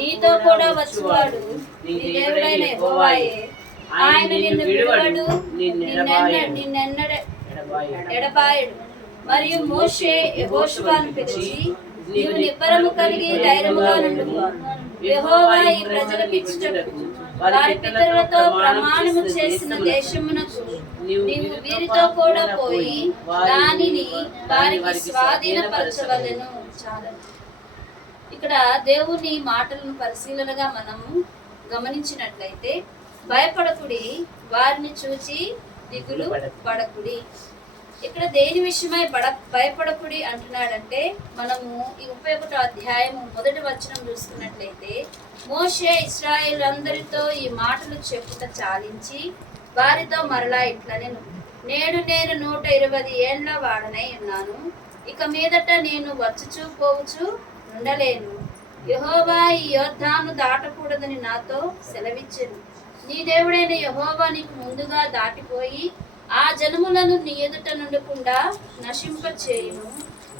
నీతో కూడా వచ్చువాడు నీ దేవుడైన యెహోవాయే. ఆయన నిన్ను విడువడు, నిన్నెన్నడ ఎడబాయడు. మరియు మోషే యెహోషువను పిలిచి, నీవు నిబ్బరము కలిగి ధైర్యముగా నుండుము. యెహోవా ఈ ప్రజలకు ఇచ్చుటకు వారి పితరులతో ప్రమాణము చేసిన దేశమునకు నీవు వీరితో కూడా పోయి దానిని వారికి స్వాధీనపరచవలెను. చాలా ఇక్కడ దేవుని మాటలను పరిశీలనగా మనము గమనించినట్లయితే, భయపడకుడి, వారిని చూచి దిగులు పడకుడి. ఇక్కడ దేని విషయమై భయపడకుడి అంటున్నాడంటే, మనము ఈ 31వ అధ్యాయము 1వ వచనం చూసుకున్నట్లయితే, మోషే ఇశ్రాయేలులందరితో ఈ మాటలు చెప్పుట చాలించి వారితో మరలా ఇట్లనెను, నేను 120 ఏండ్ల వాడనై ఉన్నాను. ఇక మీదట నేను వచ్చుచూ పోవచ్చు ఉండలేను. యెహోవా ఈ యొర్దాను దాటకూడదని నాతో సెలవిచ్చెను. నీ దేవుడైన యెహోవా నీకు ముందుగా దాటిపోయి ఆ జనములను నీ ఎదుట నుండకుండా నశింపచేయును.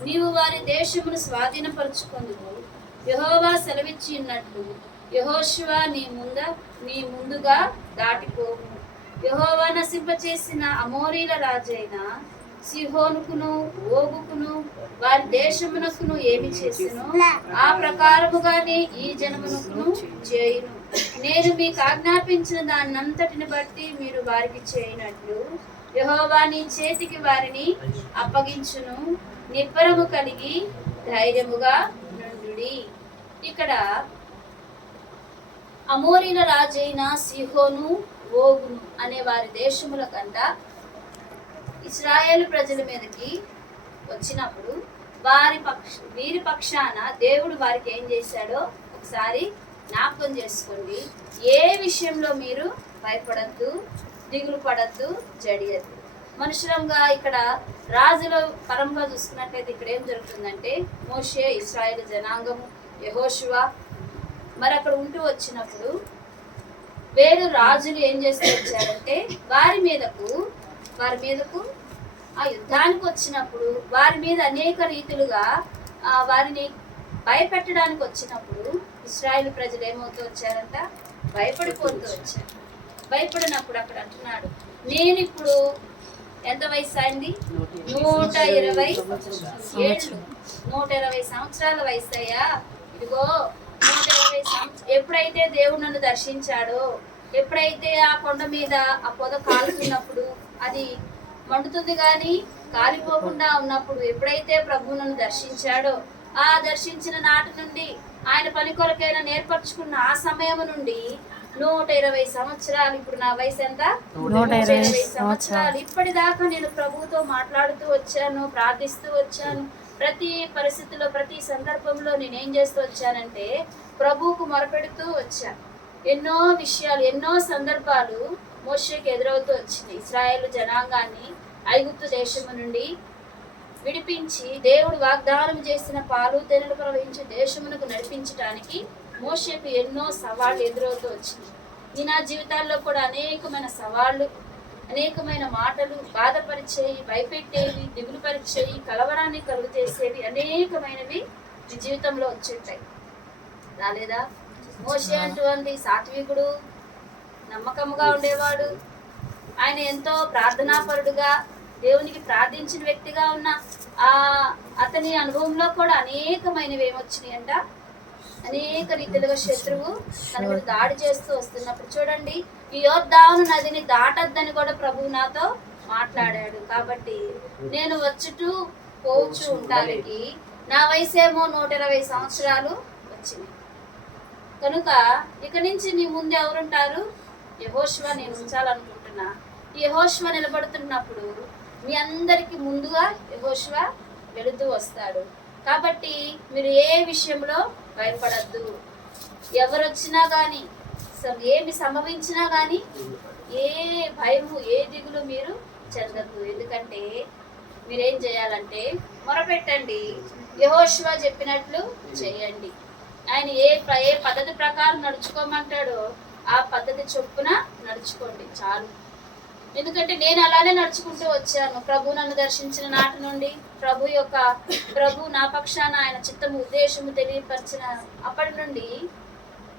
నీవు వారి దేశమును స్వాధీనపరచుకొందువు. యెహోవా సెలవిచ్చి ఉన్నట్లు యెహోషువ నీ ముందుగా దాటిపోవు. యెహోవా నశింపచేసిన అమోరీల రాజైన సిహోనుకును ఓగుకును వారి దేశమునకును ఏమి చేసినో ఆ ప్రకారముగానే ఈ జనమునకును చేయును. నేను మీకు ఆజ్ఞాపించిన దాన్నంతటిని బట్టి మీరు వారికి చేయనట్లు యెహోవా నీ చేతికి వారిని అప్పగించును. నిబ్బరము కలిగి ధైర్యముగా నుండుడి. ఇక్కడ అమోరీల రాజైన సిహోను ఓగును అనే వారి దేశముల కంట ఇశ్రాయేలు ప్రజల మీదకి వచ్చినప్పుడు వీరి పక్షాన దేవుడు వారికి ఏం చేశాడో ఒకసారి జ్ఞాపకం చేసుకోండి. ఏ విషయంలో మీరు భయపడద్దు, దిగులు పడద్దు, జడియద్దు. మనుషులంగా ఇక్కడ రాజుల పరంగా చూసుకున్నట్లయితే ఇక్కడ ఏం జరుగుతుందంటే, మోషే ఇశ్రాయేలు జనాంగము యెహోషువ మరి అక్కడ ఉంటూ వచ్చినప్పుడు వేరు రాజులు ఏం చేస్తూ వచ్చారంటే, వారి మీదకు ఆ యుద్ధానికి వచ్చినప్పుడు వారి మీద అనేక రీతులుగా వారిని భయపెట్టడానికి వచ్చినప్పుడు ఇశ్రాయేలు ప్రజలు ఏమవుతూ వచ్చారంట, భయపడిపోతూ వచ్చారు. భయపడినప్పుడు అక్కడ అంటున్నాడు, నేను ఇప్పుడు ఎంత వయసు అయింది? 120 ఏళ్ళు, 120 సంవత్సరాల వయసు అయ్యా. ఇదిగో 120 సంవత్సరాలు ఎప్పుడైతే దేవుడు నన్ను దర్శించాడో, ఎప్పుడైతే ఆ కొండ మీద ఆ పొద కాలుతున్నప్పుడు అది మండుతుంది కానీ కాలిపోకుండా ఉన్నప్పుడు ఎప్పుడైతే ప్రభువు నన్ను దర్శించాడో, ఆ దర్శించిన నాటి నుండి ఆయన పని కొరకైనా నేర్పరచుకున్న ఆ సమయం నుండి 120 సంవత్సరాలు, ఇప్పుడు నా వయసు ఎంత? 120 సంవత్సరాలు. ఇప్పటిదాకా నేను ప్రభువుతో మాట్లాడుతూ వచ్చాను, ప్రార్థిస్తూ వచ్చాను. ప్రతి పరిస్థితిలో, ప్రతి సందర్భంలో నేనేం చేస్తూ వచ్చానంటే ప్రభువుకు మొరపెడుతూ వచ్చాను. ఎన్నో విషయాలు, ఎన్నో సందర్భాలు మోషేకి ఎదురవుతూ వచ్చింది. ఇశ్రాయేలు జనాంగాన్ని ఐగుప్తు దేశము నుండి విడిపించి దేవుడు వాగ్దానం చేసిన పాలు తేనెలు ప్రవహించే దేశమునకు నడిపించడానికి మోషేకు ఎన్నో సవాళ్ళు ఎదురవుతూ వచ్చింది. ఈ నా జీవితాల్లో కూడా అనేకమైన సవాళ్ళు, అనేకమైన మాటలు బాధపరిచేవి, భయపెట్టేవి, దిగులు పరిచేవి, కలవరాన్ని కలుగు చేసేవి అనేకమైనవి మీ జీవితంలో వచ్చేటాయి. రాలేదా? మోషే అటువంటి సాత్వికుడు, నమ్మకముగా ఉండేవాడు. ఆయన ఎంతో ప్రార్థనాపరుడుగా దేవునికి ప్రార్థించిన వ్యక్తిగా ఉన్న అతని అనుభవంలో కూడా అనేకమైనవి ఏమొచ్చినాయి అంట, అనేక రీతిలుగా శత్రువు తన మీద దాడి చేస్తూ వస్తున్నప్పుడు చూడండి, ఈ యొర్దాను నదిని దాటద్దని కూడా ప్రభువు నాతో మాట్లాడాడు. కాబట్టి నేను వచ్చుటూ పోవచ్చు ఉండడానికి నా వయసేమో 120 సంవత్సరాలు వచ్చినాయి. కనుక ఇక నుంచి నీ ముందు ఎవరుంటారు? యెహోషువ నేను ఉంచాలనుకుంటున్నా. ఈ యెహోషువ నిలబడుతున్నప్పుడు మీ అందరికి ముందుగా యెహోషువ వెళుతూ వస్తాడు. కాబట్టి మీరు ఏ విషయంలో భయపడద్దు. ఎవరు వచ్చినా కానీ, ఏమి సంభవించినా కానీ ఏ భయము, ఏ దిగులు మీరు చెందద్దు. ఎందుకంటే మీరేం చేయాలంటే మొరపెట్టండి, యెహోషువ చెప్పినట్లు చేయండి. ఆయన ఏ పద్ధతి ప్రకారం నడుచుకోమంటాడో ఆ పద్ధతి చొప్పున నడుచుకోండి చాలు. ఎందుకంటే నేను అలానే నడుచుకుంటూ వచ్చాను. ప్రభు నన్ను దర్శించిన నాటి నుండి ప్రభు నా పక్షాన ఆయన చిత్తము ఉద్దేశము తెలియపరిచిన అప్పటి నుండి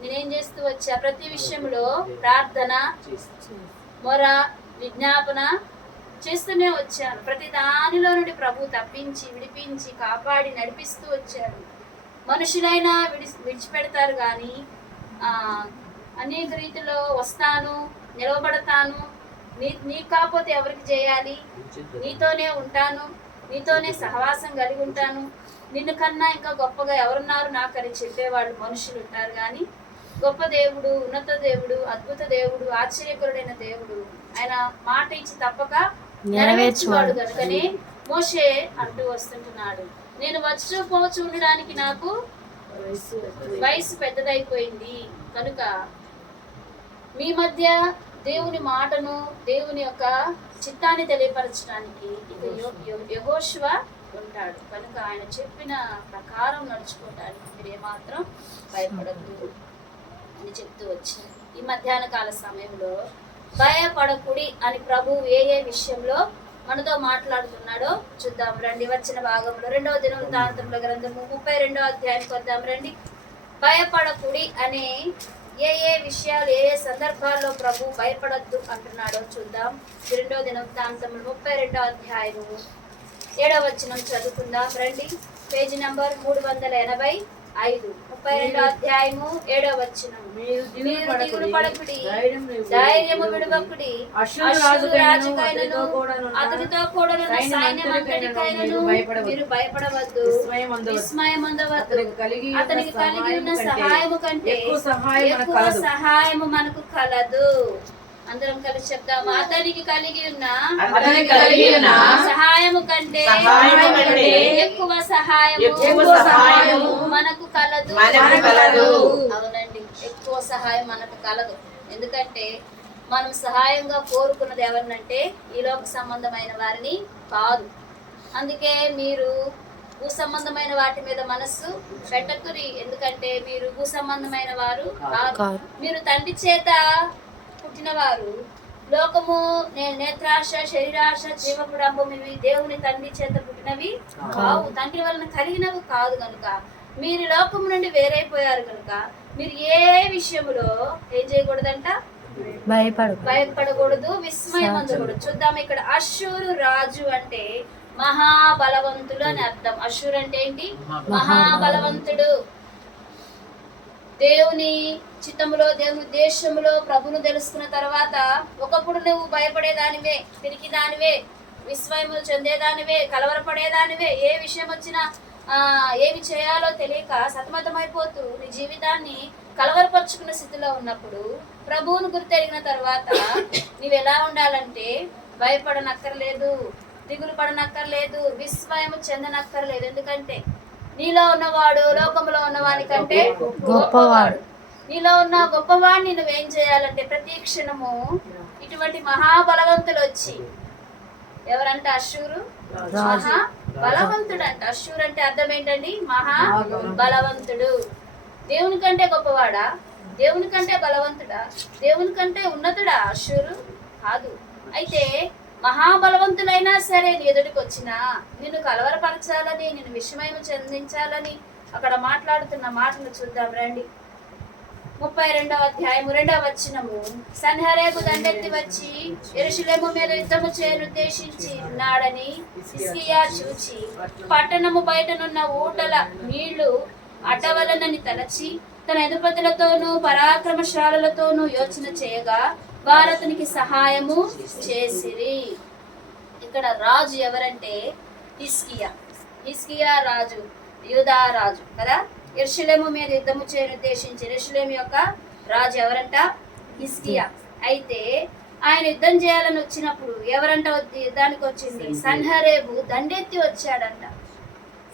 నేనేం చేస్తూ వచ్చా, ప్రతి విషయంలో ప్రార్థన, మొర, విజ్ఞాపన చేస్తూనే వచ్చాను. ప్రతి దానిలో నుండి ప్రభు తప్పించి, విడిపించి, కాపాడి నడిపిస్తూ వచ్చాడు. మనుషులైనా విడిచిపెడతారు కానీ అనేక రీతిలో వస్తాను, నిలవబడతాను, నీ కాకపోతే ఎవరికి చేయాలి, నీతోనే ఉంటాను, నీతోనే సహవాసం కలిగి ఉంటాను, నిన్ను కన్నా ఇంకా గొప్పగా ఎవరున్నారు నాకని చెప్పేవాళ్ళు మనుషులు ఉంటారు. కానీ గొప్ప దేవుడు, ఉన్నత దేవుడు, అద్భుత దేవుడు, ఆశ్చర్యకరుడైన దేవుడు, ఆయన మాట ఇచ్చి తప్పక నెరవేర్చువాడు కనుకనే మోషే అంటూ వస్తుంటున్నాడు, నేను వచ్చు పోవచ్చు ఉండడానికి నాకు వయసు పెద్దదైపోయింది కనుక మీ మధ్య దేవుని మాటను, దేవుని యొక్క చిత్తాన్ని తెలియపరచడానికి ఇక యెహోషువ ఉంటాడు. కనుక ఆయన చెప్పిన ప్రకారం నడుచుకోవడానికి మీరు ఏమాత్రం భయపడద్దు అని చెప్తూ వచ్చారు. ఈ మధ్యాహ్న కాల సమయంలో భయపడకుడి అని ప్రభు ఏ విషయంలో మనతో మాట్లాడుతున్నాడో చూద్దాం రండి. వచ్చిన భాగంలో 2వ దినవృత్తాంతముల గ్రంథము 32వ అధ్యాయానికి వద్దాం రండి. భయపడకుడి అనే ఏ విషయాలు ఏ సందర్భాల్లో ప్రభు భయపడద్దు అంటున్నాడో చూద్దాం. 2వ దినవృత్తాంతములు 32వ అధ్యాయము 7వ వచనం చదువుకుందాం రండి. పేజీ నంబర్ 385, 32వ అధ్యాయము 7వ వచనం. మీరు దిగులు పడకుడి, ధైర్యము విడువకుడి, అష్షూరు రాజుకైనను అతనితో కూడనున్న సైన్యమంతటికైనను మీరు భయపడవద్దు, విస్మయమందవద్దు. అతనికి కలిగి ఉన్న సహాయము కంటే ఎక్కువ సహాయము మనకు కలదు. అందరం కలిసి చెప్తాము, అతనికి కలిగి ఉన్న సహాయము కంటే ఎక్కువ సహాయము మనకు కలదు. అవునండి, ఎక్కువ సహాయం మనకు కలదు. ఎందుకంటే మనం సహాయంగా కోరుకున్నది ఎవరినంటే ఈ లోక సంబంధమైన వారిని కాదు. అందుకే మీరు భూ సంబంధమైన వాటి మీద మనస్సు పెట్టకురి, ఎందుకంటే మీరు భూ సంబంధమైన వారు కాదు. మీరు తండ్రి చేత పుట్టినవారు. లోకము నేత్రాశ, శరీరాశ, జీవపుడంబం ఇవి దేవుని తండ్రి చేత పుట్టినవి కావు, తండ్రి వలన కలిగినవి కాదు. కనుక మీరు లోకము నుండి వేరైపోయారు కనుక మీరు ఏ విషయంలో ఏం చేయకూడదంట, భయపడకూడదు, విస్మయం అందకూడదు. చూద్దాం ఇక్కడ అష్షూరు రాజు అంటే మహాబలవంతుడు అని అర్థం. అష్షూరు అంటే ఏంటి? మహాబలవంతుడు. దేవుని చిత్తములో, దేవుని ఉద్దేశములో ప్రభును తెలుసుకున్న తర్వాత ఒకప్పుడు నువ్వు భయపడేదానివే, పిరికిదానివే, విస్మయము చెందేదానివే, కలవరపడేదానివే, ఏ విషయం వచ్చినా ఏమి చేయాలో తెలియక సతమతమైపోతూ నీ జీవితాన్ని కలవరపరుచుకున్న స్థితిలో ఉన్నప్పుడు ప్రభువును గుర్తెరిగిన తర్వాత నీవు ఎలా ఉండాలంటే భయపడనక్కర్లేదు, దిగులు పడనక్కర్లేదు, విస్మయము చెందనక్కర్లేదు. ఎందుకంటే నీలో ఉన్నవాడు లోకంలో ఉన్నవాని కంటే గొప్పవాడు. నీలో ఉన్న గొప్పవాడిని నువ్వేం చేయాలంటే ప్రతి క్షణము ఇటువంటి మహాబలవంతులు వచ్చి, ఎవరంటే అష్షూరు మహాబలవంతుడు అంట. అష్షూరు అంటే అర్థం ఏంటండి? మహాబలవంతుడు. దేవుని కంటే గొప్పవాడా? దేవుని కంటే బలవంతుడా? దేవుని కంటే ఉన్నతుడా అష్షూరు? కాదు. అయితే మహాబలవంతులైనా సరే నీ ఎదుటికి వచ్చినా నిన్ను కలవరపరచాలని, నిన్ను విషమయం చెందించాలని అక్కడ మాట్లాడుతున్న మాటలు చూద్దాం రండి. 32వ అధ్యాయము 2వ వచనము. సన్హెరీబు దండెత్తి వచ్చి యెరూషలేము మీద యుద్ధము చేయనుద్దేశించి ఉన్నాడని హిజ్కియా చూచి పట్టణము బయటనున్న ఊటల నీళ్లు అడ్డవలనని తలచి తన అధిపతులతోనూ పరాక్రమశాలులతోనూ యోచన చేయగా వారు అతనికి సహాయము చేసిరి. ఇక్కడ రాజు ఎవరంటే హిజ్కియా రాజు, యూదా రాజు కదా. యెరూషలేము మీద యుద్ధము చేయనుద్దేశించి, యెరూషలేము యొక్క రాజు ఎవరంట? హిజ్కియా. అయితే ఆయన యుద్ధం చేయాలని వచ్చినప్పుడు ఎవరంట యుద్ధానికి వచ్చింది? సన్హెరీబు దండెత్తి వచ్చాడంట.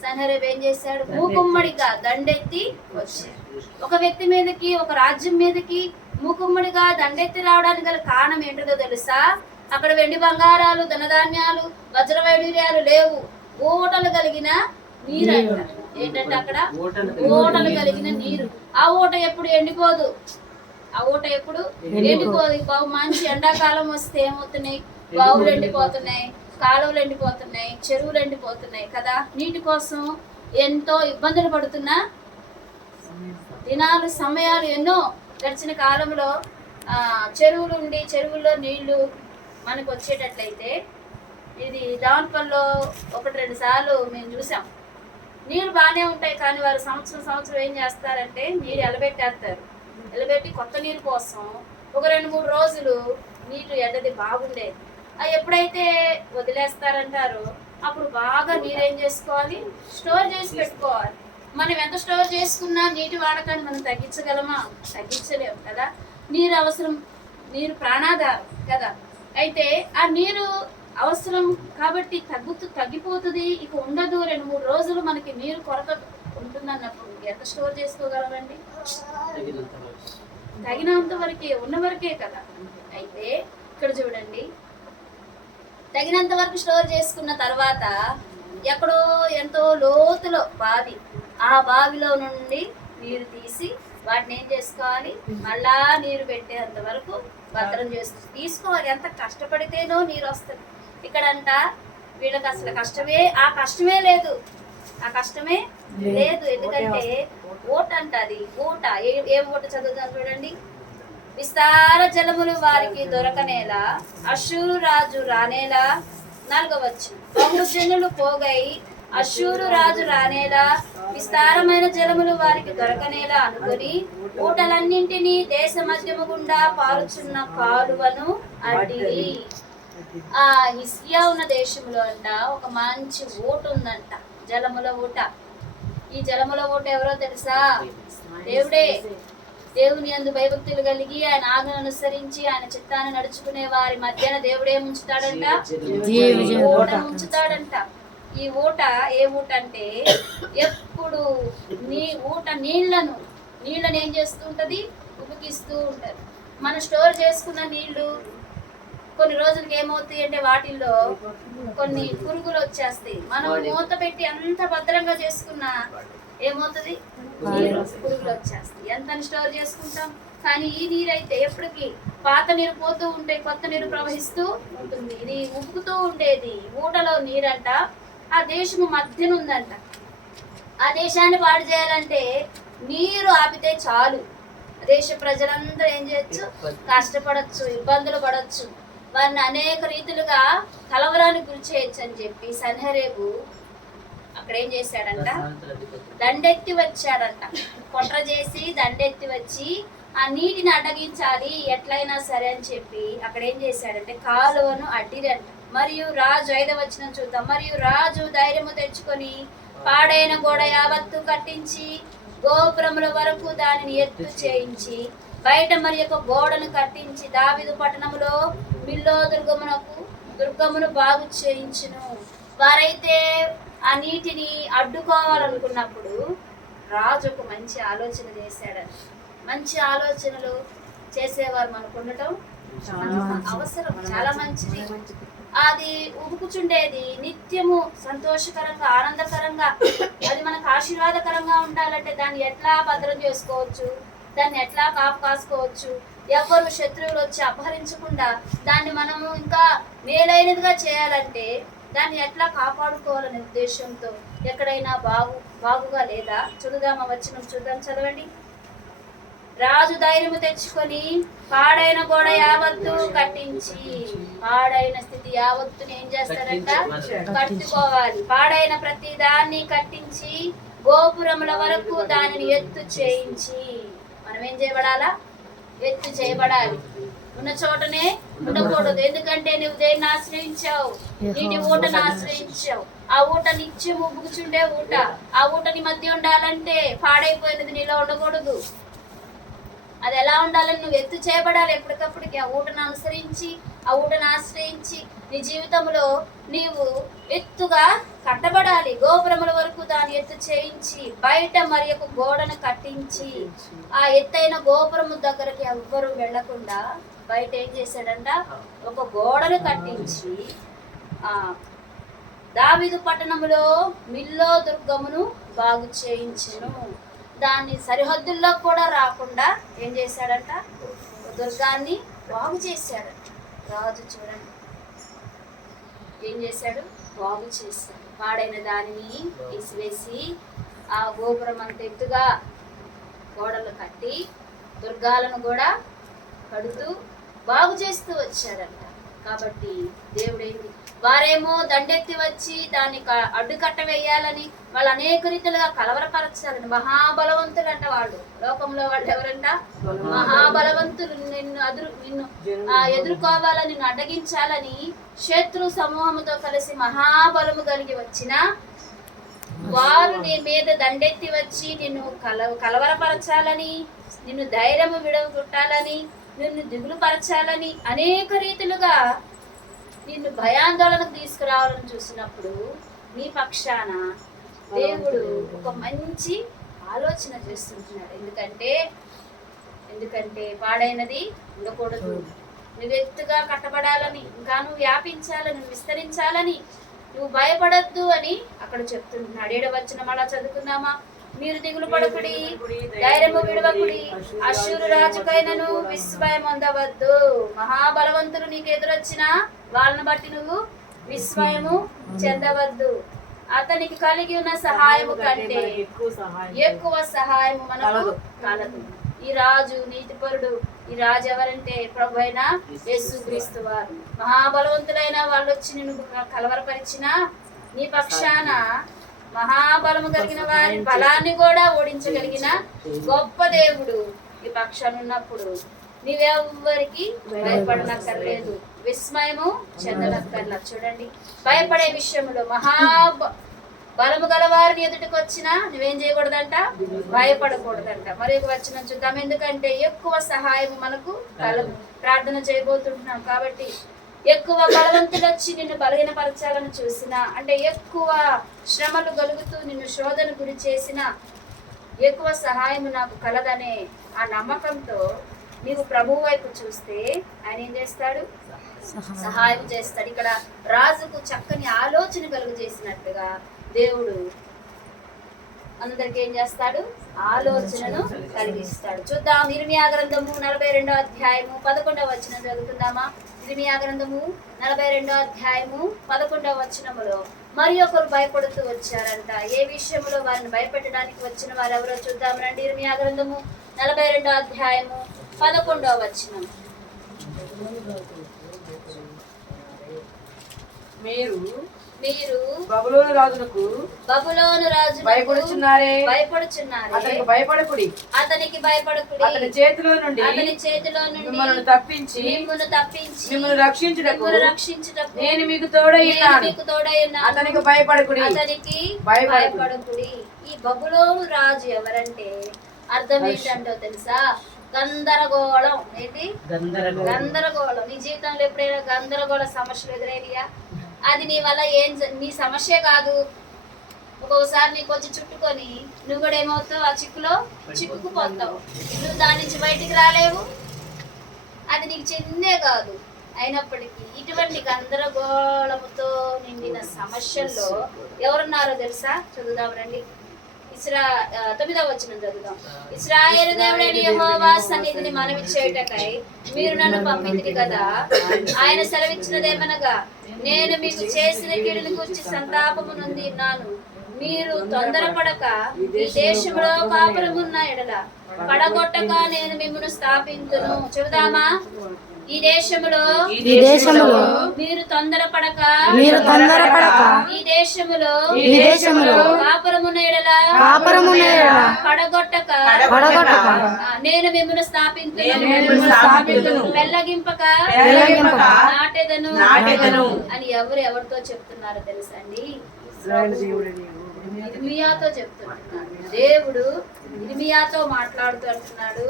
సన్హెరీబు ఏం చేశాడు? మూకుమ్మడిగా దండెత్తి వచ్చాడు. ఒక వ్యక్తి మీదకి, ఒక రాజ్యం మీదకి మూకుమ్మడిగా దండెత్తి రావడానికి గల కారణం ఏంటో తెలుసా? అక్కడ వెండి బంగారాలు, ధనధాన్యాలు, వజ్రవైడూర్యాలు లేవు. ఊటలు కలిగిన నీరు అంట. ఏంటంటే అక్కడ ఊటలు కలిగిన నీరు. ఆ ఊట ఎప్పుడు ఎండిపోదు. ఆ ఆ ఊట ఎప్పుడు ఎండిపోదు. మంచి ఎండాకాలం వస్తే ఏమవుతున్నాయి, బావులు ఎండిపోతున్నాయి, కాలువలు ఎండిపోతున్నాయి, చెరువులు ఎండిపోతున్నాయి కదా. నీటి కోసం ఎంతో ఇబ్బందులు పడుతున్నా దినాలు సమయాలు ఎన్నో గడిచిన కాలంలో చెరువులు ఉండి చెరువుల్లో నీళ్లు మనకు వచ్చేటట్లయితే, ఇది దానిపల్లో 1-2 సార్లు మేము చూసాం. నీళ్ళు బాగానే ఉంటాయి కానీ వారు సంవత్సరం ఏం చేస్తారంటే నీరు ఎలబెట్టేస్తారు. ఎలబెట్టి కొత్త నీరు కోసం ఒక 2-3 రోజులు నీరు ఎడ్డది బాగుండేది. అవి ఎప్పుడైతే వదిలేస్తారంటారో అప్పుడు బాగా నీరు ఏం చేసుకోవాలి, స్టోర్ చేసి పెట్టుకోవాలి. మనం ఎంత స్టోర్ చేసుకున్నా నీటి వాడకాన్ని మనం తగ్గించగలమా? తగ్గించలేము కదా. నీరు అవసరం, నీరు ప్రాణాధారం కదా. అయితే ఆ నీరు అవసరం కాబట్టి తగ్గిపోతుంది, ఇక ఉండదు. 2-3 రోజులు మనకి నీరు కొరత ఉంటుందన్నప్పుడు ఎంత స్టోర్ చేసుకోగలమండి? తగినంత వరకే, ఉన్న వరకే కదా. అయితే ఇక్కడ చూడండి, తగినంత వరకు స్టోర్ చేసుకున్న తర్వాత ఎక్కడో ఎంతో లోతులో బావి, ఆ బావిలో నుండి నీరు తీసి వాటిని ఏం చేసుకోవాలి, మళ్ళా నీరు పెట్టేంత వరకు భద్రం తీసుకోవాలి. ఎంత కష్టపడితేనో నీరు వస్తుంది. ఇక్కడంట వీళ్ళకి అసలు ఆ కష్టమే లేదు. ఎందుకంటే ఊట అంట, అది ఊట. ఏం ఊట చదువుతాం చూడండి. విస్తార జలములు వారికి దొరకనేలా, అశ్షూరు రాజు రానేలా. 4వ వచనం, బహుజనులు పోగై అశ్షూరు రాజు రానేలా, విస్తారమైన జలములు వారికి దొరకనేలా అనుకుని ఊటలన్నింటినీ దేశ మధ్యము గుండా పారుచున్న కాలువను అడ్డిరి. ఆ హిస్కియా ఉన్న దేశంలో అంట ఒక మంచి ఊట ఉందంట, జలముల ఊట. ఈ జలముల ఊట ఎవరో తెలుసా? దేవుడే. దేవుని యందు భయభక్తులు కలిగి ఆయన ఆజ్ఞను అనుసరించి ఆయన చిత్తాన్ని నడుచుకునే వారి మధ్యన దేవుడే ఉంచుతాడంట, ఉంచుతాడంట. ఈ ఊట ఏ ఊట అంటే ఎప్పుడు నీళ్ళను ఏం చేస్తూ ఉంటది, ఉబికిస్తూ ఉంటది. మనం స్టోర్ చేసుకున్న నీళ్లు కొన్ని రోజులకి ఏమవుతాయి అంటే వాటిల్లో కొన్ని పురుగులు వచ్చేస్తాయి. మనం మూత పెట్టి అంత భద్రంగా చేసుకున్నా ఏమవుతుంది, పురుగులు వచ్చేస్తాయి. ఎంత స్టోర్ చేసుకుంటాం. కానీ ఈ నీరు అయితే ఎప్పటికీ పాత నీరు పోతూ ఉంటే కొత్త నీరు ప్రవహిస్తూ ఉంటుంది. ఇది ఉబ్బుకుతూ ఉండేది ఊటలో నీరంట. ఆ దేశము మధ్యన ఉందంట. ఆ దేశాన్ని పాడు చేయాలంటే నీరు ఆపితే చాలు, దేశ ప్రజలందరూ ఏం చేయొచ్చు, కష్టపడచ్చు, ఇబ్బందులు పడవచ్చు, వారిని అనేక రీతిలుగా కలవరానికి గురి చేయొచ్చు అని చెప్పి సన్హెరీబు అక్కడ ఏం చేశాడంట, దండెత్తి వచ్చాడంట. కుట్ర చేసి దండెత్తి వచ్చి ఆ నీటిని అడ్డగించాలి ఎట్లయినా సరే అని చెప్పి అక్కడ ఏం చేశాడంటే కాలువను అడ్డిరంట. మరియు రాజు 5వ వచనం చూద్దాం. మరియు రాజు ధైర్యము తెచ్చుకొని పాడైన గోడ యావత్తు కట్టించి గోపురముల వరకు దానిని ఎత్తు చేయించి బయట మరి యొక్క గోడను కట్టించి దావీదు పట్టణములో మిల్లో దుర్గమును బాగు చేయించును. వారైతే ఆ నీటిని అడ్డుకోవాలనుకున్నప్పుడు రాజు ఒక మంచి ఆలోచన చేశాడని. మంచి ఆలోచనలు చేసేవారు మనకు ఉండటం అవసరం, చాలా మంచిది. అది ఉబుకుచుండేది నిత్యము సంతోషకరంగా, ఆనందకరంగా, అది మనకు ఆశీర్వాదకరంగా ఉండాలంటే దాన్ని ఎట్లా భద్రం చేసుకోవచ్చు, దాన్ని ఎట్లా కాసుకోవచ్చు, ఎవరు శత్రువులు వచ్చి అపహరించకుండా దాన్ని మనము ఇంకా మేలైనదిగా చేయాలంటే దాన్ని ఎట్లా కాపాడుకోవాలనే ఉద్దేశంతో ఎక్కడైనా బాగుగా లేదా? చూద్దామా, చూద్దాం, చదవండి. రాజు ధైర్యము తెచ్చుకొని పాడైన గోడ యావత్తు కట్టించి, పాడైన స్థితి యావత్తుని ఏం చేస్తాడంట, కట్టుకోవాలి. పాడైన ప్రతి దాన్ని కట్టించి గోపురముల వరకు దానిని ఎత్తు చేయించి, మనం ఏం చేయబడాలా, ఎత్తు చేయబడాలి. ఉన్న చోటనే ఉండకూడదు. ఎందుకంటే నువ్వు దేన్ని ఆశ్రయించావు, నీటి ఊటను ఆశ్రయించావు. ఆ ఊట నిత్యం ఉబ్బుకుచుండే ఊట. ఆ ఊటని మధ్య ఉండాలంటే పాడైపోయినది నీలో ఉండకూడదు. అది ఎలా ఉండాలని నువ్వు ఎత్తు చేయబడాలి. ఎప్పటికప్పటికి ఆ ఊటను అనుసరించి, ఆ ఊటను ఆశ్రయించి నీ జీవితంలో నీవు ఎత్తుగా కట్టబడాలి. గోపురముల వరకు దాన్ని ఎత్తు చేయించి బయట మరి ఒక గోడను కట్టించి, ఆ ఎత్తైన గోపురము దగ్గరకి ఎవ్వరూ వెళ్లకుండా బయట ఏం చేశాడంట, ఒక గోడను కట్టించి దావీదు పట్టణములో మిల్లో దుర్గమును బాగు చేయించెను. దాని సరిహద్దుల్లో కూడా రాకుండా ఏం చేశాడంట, దుర్గాన్ని బాగు చేశాడంట రాజు. చూడండి ఏం చేశాడు, బాగు చేశాడు. పాడైన దానిని తీసివేసి ఆ గోపురం అంత ఎత్తుగా గోడలు కట్టి దుర్గాలను కూడా కడుతూ బాగు చేస్తూ వచ్చాడంట. కాబట్టి దేవుడేంటి, వారేమో దండెత్తి వచ్చి దాన్ని అడ్డుకట్ట వేయాలని, వాళ్ళు అనేక రీతిలుగా కలవరపరచాలని, మహాబలవంతులు అంట వాళ్ళు. లోకంలో వాళ్ళు ఎవరంట, మహాబలవంతులు. నిన్ను ఎదుర్కోవాలని, నిన్ను అడ్డగించాలని శత్రు సమూహంతో కలిసి మహాబలము కలిగి వచ్చిన వారు నీ మీద దండెత్తి వచ్చి నిన్ను కలవరపరచాలని, నిన్ను ధైర్యము విడగొట్టాలని, నిన్ను దిగులు పరచాలని అనేక రీతిలుగా నిన్ను భయాందోళనకు తీసుకురావాలని చూసినప్పుడు నీ పక్షాన దేవుడు ఒక మంచి ఆలోచన చేస్తుంటున్నాడు. ఎందుకంటే పాడైనది ఉండకూడదు, నువ్వు ఎత్తుగా కట్టబడాలని, ఇంకా నువ్వు వ్యాపించాలని, విస్తరించాలని, నువ్వు భయపడద్దు అని అక్కడ చెప్తుంటున్నాడు. 7వ వచనం అలా చదువుకుందామా? మీరు దిగులు పడకుడి, ధైర్యము విడవకుడి, అశ్షూరు రాజుకైనను విస్మయం పొందవద్దు. మహాబలవంతులు నీకు ఎదురొచ్చినా వాళ్ళని బట్టి నువ్వు విస్మయము చెందవద్దు. అతనికి కలిగి ఉన్న సహాయము కంటే ఎక్కువ సహాయము మనకు కలదు. ఈ రాజు నీతిపరుడు. ఈ రాజు ఎవరంటే ప్రభు అయిన యేసుక్రీస్తు వారు. మహాబలవంతులైన వాళ్ళు వచ్చి నిన్ను కలవరపరిచినా నీ పక్షాన మహాబలము కలిగిన వారి బలాన్ని కూడా ఓడించగలిగిన గొప్ప దేవుడు ఈ పక్షాన ఉన్నప్పుడు నీవెవ్వరికి భయపడనక్కర్లేదు, విస్మయము చెందనక్కర్లా. చూడండి, భయపడే విషయంలో బలము గల వారిని ఎదుటికి వచ్చినా నువ్వేం చేయకూడదంట, భయపడకూడదంట. మరి వచ్చిన చూద్దాం. ఎందుకంటే ఎక్కువ సహాయం మనకు కలదు. ప్రార్థన చేయబోతుంటున్నాం కాబట్టి ఎక్కువ బలవంతులు వచ్చి నిన్ను బలహీనపరచాలని చూసినా, అంటే ఎక్కువ శ్రమలు కలుగుతూ నిన్ను శోధన గురి చేసిన ఎక్కువ సహాయం నాకు కలదనే ఆ నమ్మకంతో నీవు ప్రభువు వైపు చూస్తే ఆయన ఏం చేస్తాడు, సహాయం చేస్తాడు. ఇక్కడ రాజుకు చక్కని ఆలోచన కలుగు చేసినట్టుగా దేవుడు అందరికి ఏం చేస్తాడు, ఆలోచనను కలిగిస్తాడు. చూద్దాం. ఇర్మియా గ్రంథము 42వ అధ్యాయము 11వ వచనం చదువుకుందామా? ఇర్మియా గ్రంథము 42వ అధ్యాయము 11వ వచనములో మరి ఒకరు భయపడుతూ వచ్చారంట. ఏ విషయంలో వారిని భయపెట్టడానికి వచ్చిన వారు ఎవరో చూద్దాం రండి. ఇర్మియా గ్రంథము 42వ అధ్యాయము 11వ వచనం. మీరు బబులోను రాజుకు భయపడుచున్నారే, అతనికి భయపడకుడి, అతని చేతిలో నుండి మిమ్మల్ని తప్పించి మిమ్మల్ని రక్షించుటకు నేను మీకు తోడైనాను, అతనికి భయపడకుడి, భయపడకుడి. ఈ బబులోను రాజు ఎవరంటే అర్థం ఏంటంటో తెలుసా? గందరగోళం. ఏంటి గందరగోళం? నీ జీవితంలో ఎప్పుడైనా గందరగోళ సమస్యలు ఎదురైనయా? అది నీ వల్ల నీ సమస్య కాదు. ఒక్కొక్కసారి నీకు వచ్చి చుట్టుకొని నువ్వు కూడా ఏమవుతావు, ఆ చిక్కులో చిక్కుకుపోతావు. నువ్వు దాని నుంచి బయటికి రాలేవు. అది నీకు చెందే కాదు. అయినప్పటికీ ఇటువంటి గందరగోళముతో నిండిన సమస్యల్లో ఎవరున్నారో తెలుసా? చదువుదాం రండి. 9వ వచనం చదువుదాం. ఇశ్రాయేలు దేవుడైన యెహోవా సన్నిధిని మనవి చేయుటకై మీరు నన్ను పంపితిరి కదా. ఆయన సెలవిచ్చినదేమనగా, నేను మీకు చేసిన కీడును గూర్చి సంతాపము నొంది ఉన్నాను. మీరు తొందరపడక ఈ దేశంలో కాపురమున్న ఎడల పడగొట్టక నేను మిమ్మల్ని స్థాపించును. చెబుదామా? ఈ దేశములో మీరు తొందరపడక ఈ దేశములో కాపురమున్న ఎడల పడగొట్టక నేను మిమ్మల్ని స్థాపించును. పెళ్ళగింపక నాటెదను అని ఎవరితో చెప్తున్నారో తెలుసండి? ఇర్మియాతో చెప్తున్నాడు. దేవుడు ఇర్మియాతో మాట్లాడుతూ అంటున్నాడు,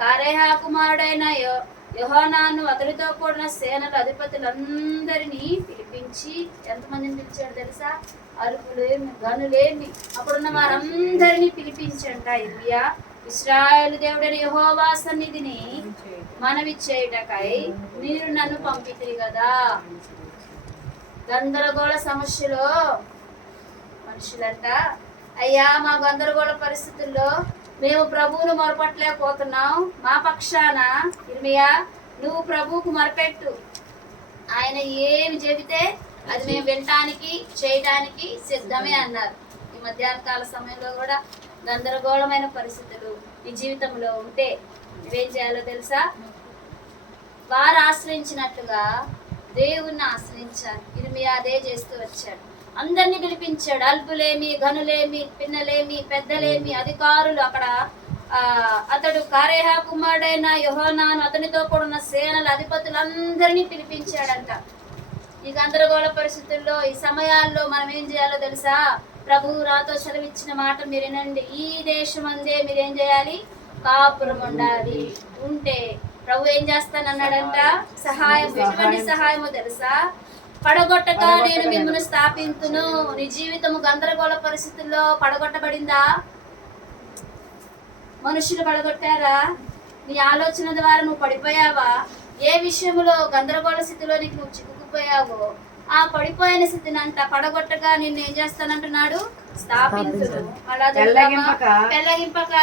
కారేహా కుమారుడైన యోహానాను అతనితో కూడిన సేనల అధిపతులందరినీ పిలిపించి, ఎంతమందిని పిలిచాడు తెలుసా? అరుపులేమి, గనులేమి, అక్కడున్న వారందరినీ పిలిపించంట ఇర్మియా. ఇశ్రాయేలు దేవుడైన యెహోవా సన్నిధిని మనవి చేయుటకై మీరు నన్ను పంపితిరి కదా. గందరగోళ సమస్యలో మనుషులంట అయ్యా మా గందరగోళ పరిస్థితుల్లో మేము ప్రభువును మొరపట్లేకపోతున్నాం, మా పక్షాన ఇర్మియా నువ్వు ప్రభువుకు మొరపెట్టు, ఆయన ఏమి చెబితే అది మేము వినటానికి చేయటానికి సిద్ధమే అన్నారు. ఈ మధ్యాహ్న కాల సమయంలో కూడా గందరగోళమైన పరిస్థితులు నీ జీవితంలో ఉంటే నువ్వేం చేయాలో తెలుసా? వారు ఆశ్రయించినట్లుగా దేవుణ్ణి ఆశ్రయించాలి. ఇర్మియా అదే చేస్తూ వచ్చాడు. అందరినీ పిలిపించాడు. అల్పులేమి, గనులేమి, పిన్నలేమి, పెద్దలేమి, అధికారులు, అక్కడ అతడు కారేహా కుమారుడైన యోహానాను అతనితో కూడిన సేనల అధిపతులందరినీ పిలిపించాడంట. ఈ గందరగోళ పరిస్థితుల్లో ఈ సమయాల్లో మనం ఏం చేయాలో తెలుసా? ప్రభువు రాతో సెలవిచ్చిన మాట మీరు వినండి. ఈ దేశం అందే మీరేం చేయాలి? కాపురం ఉండాలి. ఉంటే ప్రభు ఏం చేస్తానన్నాడంట? సహాయం. ఎటువంటి సహాయమో తెలుసా? పడగొట్టక నేను మిమ్మల్ని స్థాపించును. నీ జీవితము గందరగోళ పరిస్థితుల్లో పడగొట్టబడిందా? మనుషులు పడగొట్టారా? నీ ఆలోచన ద్వారా నువ్వు పడిపోయావా? ఏ విషయంలో గందరగోళ స్థితిలో నీకు నువ్వు చిక్కుకుపోయావో ఆ పడిపోయిన స్థితిని అంట పడగొట్టగా నిన్ను ఏం చేస్తానంటున్నాడు? స్థాపించును. పెళ్ళగింపక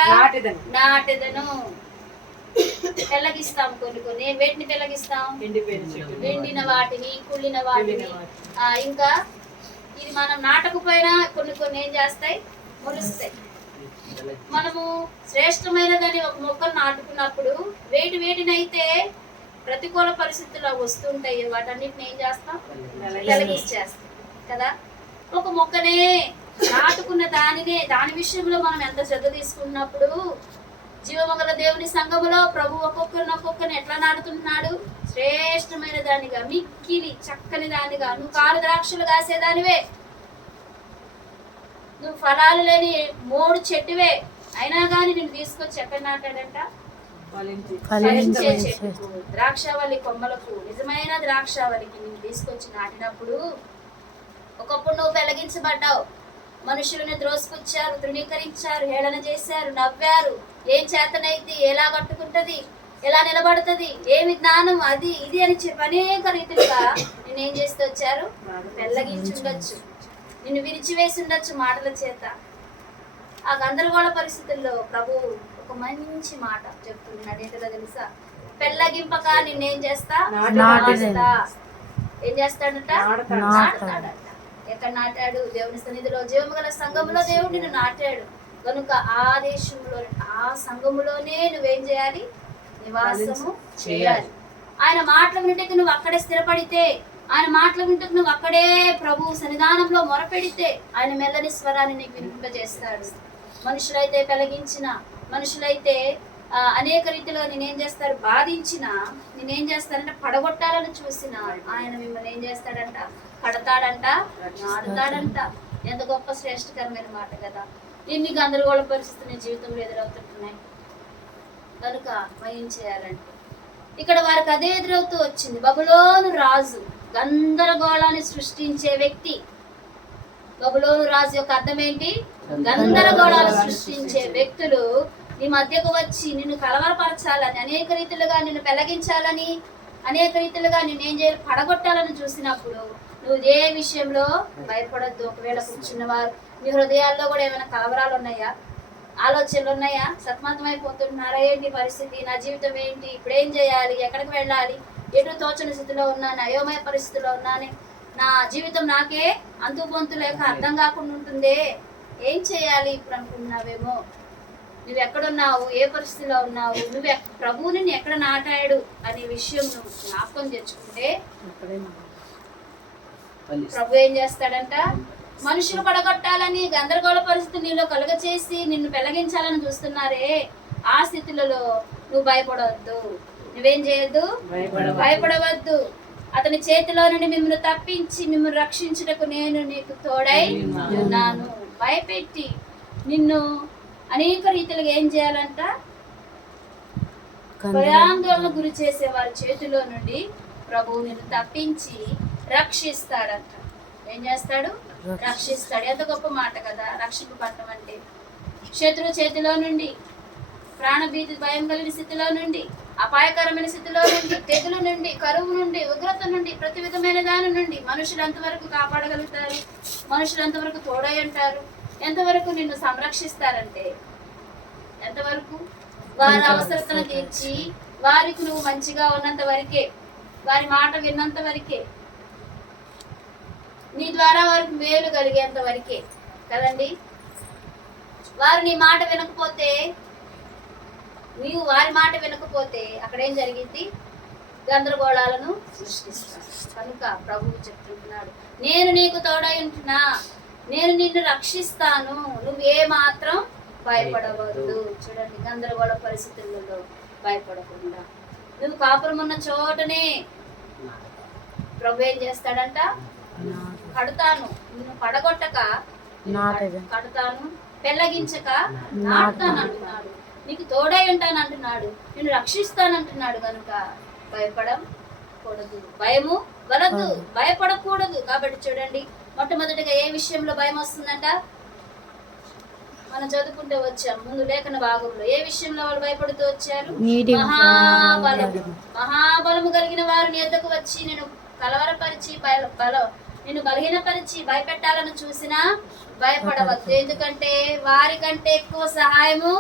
నాటెదను. పెళ్ళగిస్తాం. కొన్ని వేటిని పెళ్ళగిస్తాం? ఎండిన వాటిని, కుళ్ళిన వాటిని. ఇంకా ఇది మనం నాటకపోయినా కొన్ని ఏం చేస్తాయి? మొలుస్తాయి. మనము శ్రేష్టమైనదని ఒక మొక్కను నాటుకున్నప్పుడు వేటినైతే ప్రతికూల పరిస్థితుల్లో వస్తుంటాయి వాటన్నిటిని ఏం చేస్తాం? వెలిగించేస్తాం కదా. ఒక మొక్కనే నాటుకున్న దాని విషయంలో మనం ఎంత శ్రద్ధ తీసుకున్నప్పుడు జీవమగల దేవుని సంఘములో ప్రభు ఒక్కొక్కరిని ఎట్లా నాటుతున్నాడు? శ్రేష్టమైన దానిగా, మిక్కిలి చక్కని దానిగా. నువ్వు కారు ద్రాక్షలు కాసేదానివే, నువ్వు ఫలాలు లేని మోడు చెట్టువే, అయినా కానీ నేను తీసుకొచ్చి ఎక్కడ నాటాడంట? ఫలించే చెట్టుకు, ద్రాక్షావళి కొమ్మలకు, నిజమైన ద్రాక్షావళికి నేను తీసుకొచ్చి నాటినప్పుడు ఒకప్పుడు నువ్వు వెలిగించబడ్డావు. మనుషులను ద్రోసుకొచ్చారు, తృణీకరించారు, హేళన చేశారు, నవ్వారు. ఏం చేతనైతే ఎలా కట్టుకుంటది, ఎలా నిలబడుతుంది, ఏమి జ్ఞానం, అది ఇది అని చెప్పి అనేక రీతిలుగా నేనేం చేస్తూ వచ్చారు? పెళ్ళగించుండొచ్చు, నిన్ను విరిచివేసి ఉండొచ్చు మాటల చేత. ఆ గందరగోళ పరిస్థితుల్లో ప్రభు ఒక మంచి మాట చెప్తున్నాడు. ఏంటో తెలుసా? పెళ్ళగింపక నిన్నేం చేస్తా? ఏం చేస్తాడట? నాటుతాడట. ఎక్కడ నాటాడు? దేవుని సన్నిధిలో, జీవముగల సంఘములో దేవుడు నిన్ను నాటాడు కనుక ఆ దేశంలో, ఆ సంఘములోనే నువ్వేం చేయాలి? నివాసము చేయాలి. ఆయన మాటల వింటకు నువ్వు అక్కడే స్థిరపడితే, ఆయన మాటల వింటకు నువ్వు అక్కడే ప్రభు సన్నిధానంలో మొరపెడితే ఆయన మెల్లని స్వరాన్ని నీకు వినిపింపజేస్తాడు. మనుషులైతే పెలగించిన, మనుషులైతే అనేక రీతిలో నేనేం చేస్తారు? బాధించిన, నేనేం చేస్తారంటే పడగొట్టాలని చూసిన ఆయన మిమ్మల్ని ఏం చేస్తాడంట? కడతాడంట, నాడుతాడంట. ఎంత గొప్ప శ్రేష్టకరమైన మాట కదా. ఎన్ని గందరగోళ పరిస్థితులు నీ జీవితంలో ఎదురవుతుంటున్నాయి కనుక ఏం చేయాలంటే ఇక్కడ వారికి అదే ఎదురవుతూ వచ్చింది. బబులోను రాజు, గందరగోళాన్ని సృష్టించే వ్యక్తి. బబులోను రాజు యొక్క అర్థం ఏంటి? గందరగోళాలు సృష్టించే వ్యక్తులు నీ మధ్యకు వచ్చి నిన్ను కలవరపరచాలని, అనేక రీతిలుగా నిన్ను పెళ్లగించాలని, అనేక రీతిలుగా నిన్నేం చేయాలి? పడగొట్టాలని చూసినప్పుడు నువ్వు ఏ విషయంలో భయపడద్దు. ఒకవేళ కూర్చున్నవారు మీ హృదయాల్లో కూడా ఏమైనా కలవరాలు ఉన్నాయా? ఆలోచనలు ఉన్నాయా? సతమతమైపోతున్నారా? ఏంటి పరిస్థితి? నా జీవితం ఏంటి? ఇప్పుడు ఏం చేయాలి? ఎక్కడికి వెళ్ళాలి? ఎటు తోచని స్థితిలో ఉన్నాను, అయోమయ పరిస్థితిలో ఉన్నాను, నా జీవితం నాకే అంతు పొంతు లేక అర్థం కాకుండా ఉంటుందే, ఏం చేయాలి ఇప్పుడు అనుకుంటున్నావేమో. నువ్వు ఎక్కడున్నావు? ఏ పరిస్థితిలో ఉన్నావు? ప్రభువుని ఎక్కడ నాటాడు అనే విషయం నువ్వు జ్ఞాపకం తెచ్చుకుంటే ప్రభు ఏం చేస్తాడంట? మనుషులు పడగొట్టాలని, గందరగోళ పరిస్థితి నీలో కలుగచేసి నిన్ను పెళ్లగించాలని చూస్తున్నారే, ఆ స్థితులలో నువ్వు భయపడవద్దు. నువ్వేం చేయొద్దు? భయపడవద్దు. అతని చేతిలో నుండి మిమ్మల్ని తప్పించి మిమ్మల్ని రక్షించుటకు నేను నీకు తోడై ఉన్నాను. భయపెట్టి నిన్ను అనేక రీతిలుగా ఏం చేయాలంట? భయాందోళన గురి చేసే వారి చేతిలో నుండి ప్రభువు నిన్ను తప్పించి రక్షిస్తాడంట. ఏం చేస్తాడు? రక్షిస్తాడు. ఎంత గొప్ప మాట కదా రక్షింపబడటం అంటే. శత్రువు చేతిలో నుండి, ప్రాణభీతి, భయం కలిగిన స్థితిలో నుండి, అపాయకరమైన స్థితిలో నుండి, తెగులు నుండి, కరువు నుండి, ఉగ్రత నుండి, ప్రతి విధమైన దాని నుండి మనుషులు ఎంతవరకు కాపాడగలుగుతారు? మనుషులు ఎంతవరకు తోడై అంటారు? ఎంతవరకు నిన్ను సంరక్షిస్తారంటే ఎంతవరకు? వారి అవసరతను తీర్చి వారికి నువ్వు మంచిగా ఉన్నంత వరకే, వారి మాట విన్నంత వరకే, నీ ద్వారా వారికి మేలు కలిగేంత వరకే కదండి. వారు నీ మాట వినకపోతే, నీవు వారి మాట వినకపోతే అక్కడ ఏం జరిగింది? గందరగోళాలను సృష్టిస్తాను. కనుక ప్రభువు చెప్తున్నాడు, నేను నీకు తోడై ఉంటున్నా, నేను నిన్ను రక్షిస్తాను, నువ్వే మాత్రం భయపడవద్దు. చూడండి, గందరగోళ పరిస్థితులలో భయపడకుండా నువ్వు కాపురం ఉన్న చోటనే ప్రభు ఏం చేస్తాడంట? కడతాను, నిన్ను పడగొట్టక కడతాను, పెళ్ళగించక నాటుతాను అంటున్నాడు, నీకు తోడై ఉంటాను అంటున్నాడు, నిన్ను రక్షిస్తానంటున్నాడు. కనుక భయపడకూడదు, భయము వలదు, భయపడకూడదు. కాబట్టి చూడండి, మొట్టమొదటిగా ఏ విషయంలో భయం వస్తుందంట? మనం చదువుకుంటూ వచ్చాం ముందు లేఖన భాగంలో. ఏ విషయంలో వాళ్ళు భయపడుతూ వచ్చారు? మహాబలము కలిగిన వారు నీ యొద్దకు వచ్చి నేను కలవరపరిచి నిన్ను బలహీనపరిచి భయపెట్టాలని చూసినా భయపడవద్దు, ఎందుకంటే వారి కంటే ఎక్కువ సహాయము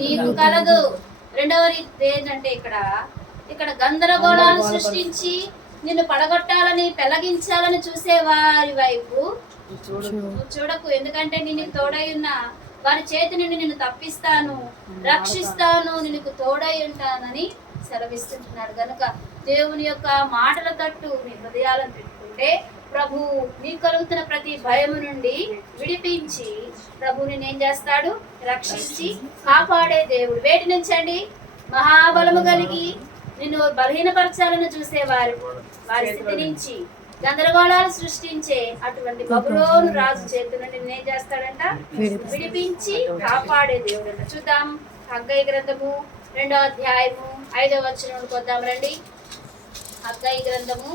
నీకు కలదు. రెండవ రీతి ఏంటంటే, ఇక్కడ గందరగోళాలు సృష్టించి నిన్ను పడగొట్టాలని పెళ్లగించాలని చూసే వారి వైపు చూడకు, ఎందుకంటే నేను తోడై ఉన్నా, వారి చేతి నుండి నిన్ను తప్పిస్తాను, రక్షిస్తాను, నిన్ను తోడై ఉంటానని సెలవిస్తుంటున్నాడు. కనుక దేవుని యొక్క మాటల తట్టు నీ హృదయాలను పెట్టుకుంటే ప్రభు నీకు కలుగుతున్న ప్రతి భయము నుండి విడిపించి ప్రభు నిన్ను ఏం చేస్తాడు? రక్షించి కాపాడే దేవుడు. వేటి నుంచి అండి? మహాబలము కలిగి నిన్ను బలహీనపరచాలని చూసే వారి స్థితి నుంచి, గందరగోళాలు సృష్టించే అటువంటి బబులోను రాజు చేతి నుండి ఏం చేస్తాడంట? విడిపించి కాపాడే దేవుడు అంట. చూద్దాం, హగ్గయి గ్రంథము 2వ అధ్యాయము 5వ వచనంలోకి వద్దాం రండి. హగ్గయి గ్రంథము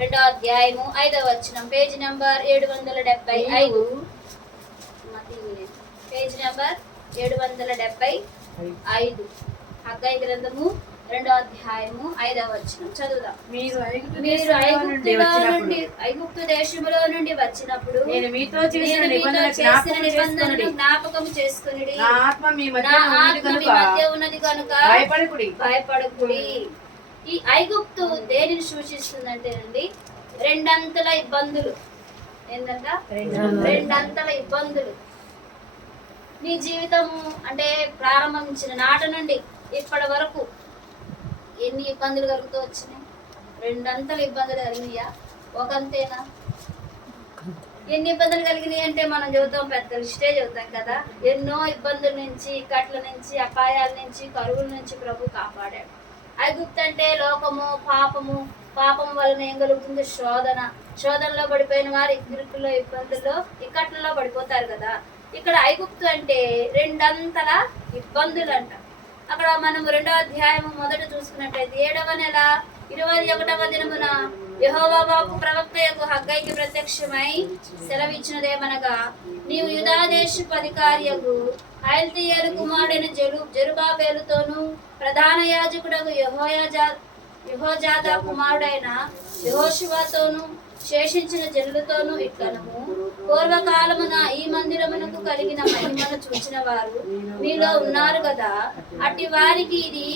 2వ అధ్యాయము 5వ వచనం, పేజ్ నంబర్ 775. Page number 775. హగ్గయి గ్రంథము 2వ అధ్యాయము 5వ వచనం చదువుదాం. మీరు ఐగుప్తు దేశములో నుండి వచ్చినప్పుడు నేను మీతో చేసిన నిబంధనను జ్ఞాపకం చేసుకొనుడి. నా ఆత్మ మీ మధ్య ఉన్నది కనుక భయపడకుడి. ఈ ఐగుప్తు దేనిని సూచిస్తుందంటేనండి, రెండంతల ఇబ్బందులు. ఏంటంట? రెండంతల ఇబ్బందులు. నీ జీవితము అంటే ప్రారంభించిన నాటి నుండి ఇప్పటి వరకు ఎన్ని ఇబ్బందులు కలుగుతూ వచ్చినాయి? రెండంతల ఇబ్బందులు కలిగినాయా? ఒకంతేనా? ఎన్ని ఇబ్బందులు కలిగినాయి అంటే మనం చెబుతాం, పెద్ద లిస్టే చెబుతాం కదా. ఎన్నో ఇబ్బందుల నుంచి, ఇక్కట్ల నుంచి, అపాయాల నుంచి, కరువుల నుంచి ప్రభు కాపాడాడు. ఐగుప్తు అంటే లోకము, పాపం వలన ఏం కలుగుతుంది? శోధనలో పడిపోయిన వారు ఇరుకుల్లో, ఇబ్బందుల్లో, ఇక్కట్లలో పడిపోతారు కదా. ఇక్కడ ఐగుప్తు అంటే రెండంతల ఇబ్బందులు అంట. అక్కడ మనం 2వ అధ్యాయము మొదట చూసుకున్నట్లయితే 7వ నెల 21వ దినమున యెహోవా వాక్కు ప్రవక్త యొక్క హగ్గయికి ప్రత్యక్షమై సెలవిచ్చినదేమనగా, నీవు యూదా దేశపు అధికారియగు హెల్తీయేలు కుమారుడైన జెరుబాబేలుతోను ప్రధాన యాజకుడగు యెహోజాదా కుమారుడైన యెహోషువతోను శేషించిన జనులతోనూ ఇట్లనము, పూర్వకాలమున ఈ మందిరమునకు కలిగిన మహిమను చూచిన వారు మీలో ఉన్నారు కదా. అట్టి వారికి ఇది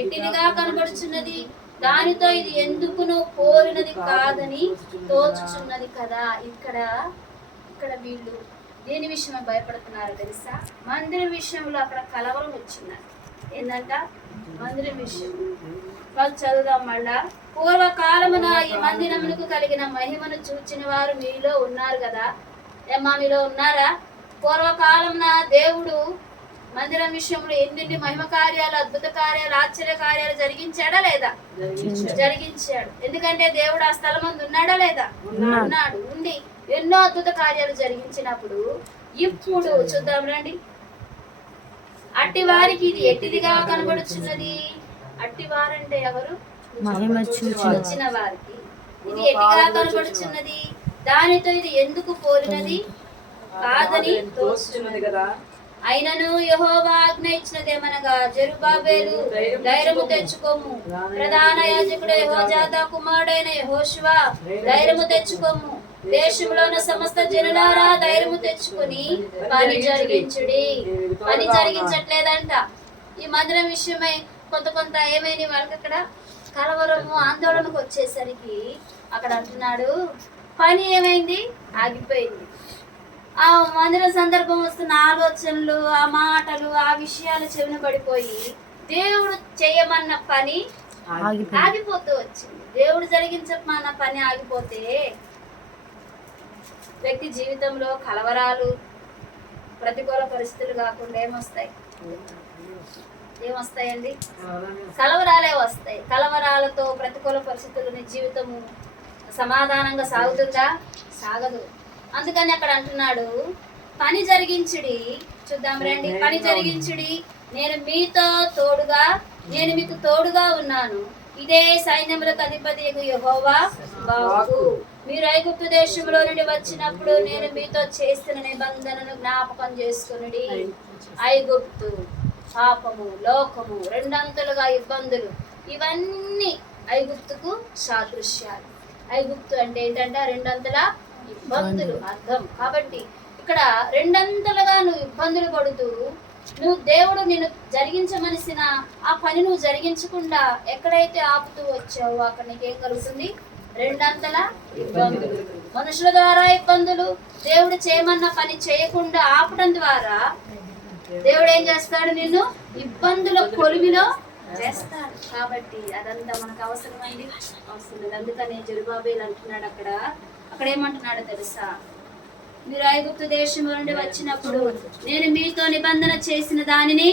ఎట్టిదిగా కనబడుచున్నది, దానితో ఇది ఎందుకునో కోరినది కాదని తోచుచున్నది కదా. ఇక్కడ వీళ్ళు దేని విషయమై భయపడుతున్నారు తెలుసా? మందిరం విషయంలో అక్కడ కలవరం వచ్చిందంట. ఏంటంట? మందిరం విషయం. వాళ్ళు చదువుదాం మళ్ళా. పూర్వకాలమున ఈ మందిరమునకు కలిగిన మహిమను చూచిన వారు మీలో ఉన్నారు కదా. ఏమ్మా, మీలో ఉన్నారా? పూర్వకాలమున దేవుడు మందిరం విషయంలో ఎన్ని మహిమ కార్యాలు, అద్భుత కార్యాలు, ఆశ్చర్య కార్యాలు జరిగించాడా లేదా? జరిగించాడు. ఎందుకంటే దేవుడు ఆ స్థలం మందు ఉన్నాడా లేదా? ఉన్నాడు. ఉండి ఎన్నో అద్భుత కార్యాలు జరిగించినప్పుడు ఇప్పుడు చూద్దాం రండి. అట్టి వారికి ఇది ఎట్టిదిగా కనబడుచున్నది. అట్టి వారంటే ఎవరు? వచ్చిన వారికి ఇది ఎట్టిగా కనబడుచున్నది, దానితో ఇది ఎందుకు పోలినది కాదని తోచుచున్నది కదా. అయినను యెహోవా ఆజ్ఞ ఇచ్చినదేమనగా, జెరుబాబేలు ధైర్యము తెచ్చుకోము, ప్రధాన యాజకుడు యెహోజాదా కుమారుడైన యెహోషువ ధైర్యము తెచ్చుకోము, దేశంలోని సమస్త జనులారా ధైర్యము తెచ్చుకొని పని జరిగించుడి. పని జరిగించట్లేదంట. ఈ మందిరం విషయమై కొంత ఏమైనా వాళ్ళకి అక్కడ కలవరము ఆందోళనకు వచ్చేసరికి అక్కడ అంటున్నాడు పని ఏమైంది, ఆగిపోయింది. ఆ మందిర సందర్భం వస్తున్న ఆలోచనలు, ఆ మాటలు, ఆ విషయాలు చెవిన పడిపోయి దేవుడు చేయమన్న పని ఆగిపోతూ వచ్చింది. దేవుడు జరిగించమన్న పని ఆగిపోతే వ్యక్తి జీవితంలో కలవరాలు, ప్రతికూల పరిస్థితులు కాకుండా ఏమొస్తాయండి? కలవరాలే వస్తాయి. కలవరాలతో ప్రతికూల పరిస్థితులని జీవితము సమాధానంగా సాగుతుందా? సాగదు. అందుకని అక్కడ అంటున్నాడు పని జరిగించుడి. చూద్దాం రండి. పని జరిగించుడి, నేను మీకు తోడుగా ఉన్నాను. ఇదే సైన్యములకు అధిపతి యెహోవా వాక్కు. మీరు ఐగుప్తు దేశంలో నుండి వచ్చినప్పుడు నేను మీతో చేసిన నిబంధనను జ్ఞాపకం చేసుకునుడి. ఐగుప్తు, పాపము, లోకము, రెండంతలుగా ఇబ్బందులు, ఇవన్నీ ఐగుప్తుకు సాదృశ్యాలు. ఐగుప్తు అంటే ఏంటంటే రెండంతల ఇబ్బందులు అర్థం. కాబట్టి ఇక్కడ రెండంతలుగా నువ్వు ఇబ్బందులు పడుతూ దేవుడు నిన్ను జరిగించమనిసిన ఆ పని నువ్వు జరిగించకుండా ఎక్కడైతే ఆపుతూ వచ్చావో అక్కడ నీకేం కలుగుతుంది? రెండంతల ఇబ్బందులు. మనుషుల ద్వారా ఇబ్బందులు, దేవుడు చేయమన్న పని చేయకుండా ఆపడం ద్వారా దేవుడు ఏం చేస్తాడు? నిన్ను ఇబ్బందుల కొలిమిలో వేస్తాడు. కాబట్టి అదంతా మనకు అవసరమైంది, అవసరం లేదు. అందుకని జెరుబ్బాబెలు అంటున్నాడు అక్కడ ఏమంటున్నాడో తెలుసా? మీరు ఐగుప్తు దేశం నుండి వచ్చినప్పుడు నేను మీతో నిబంధన చేసిన దానిని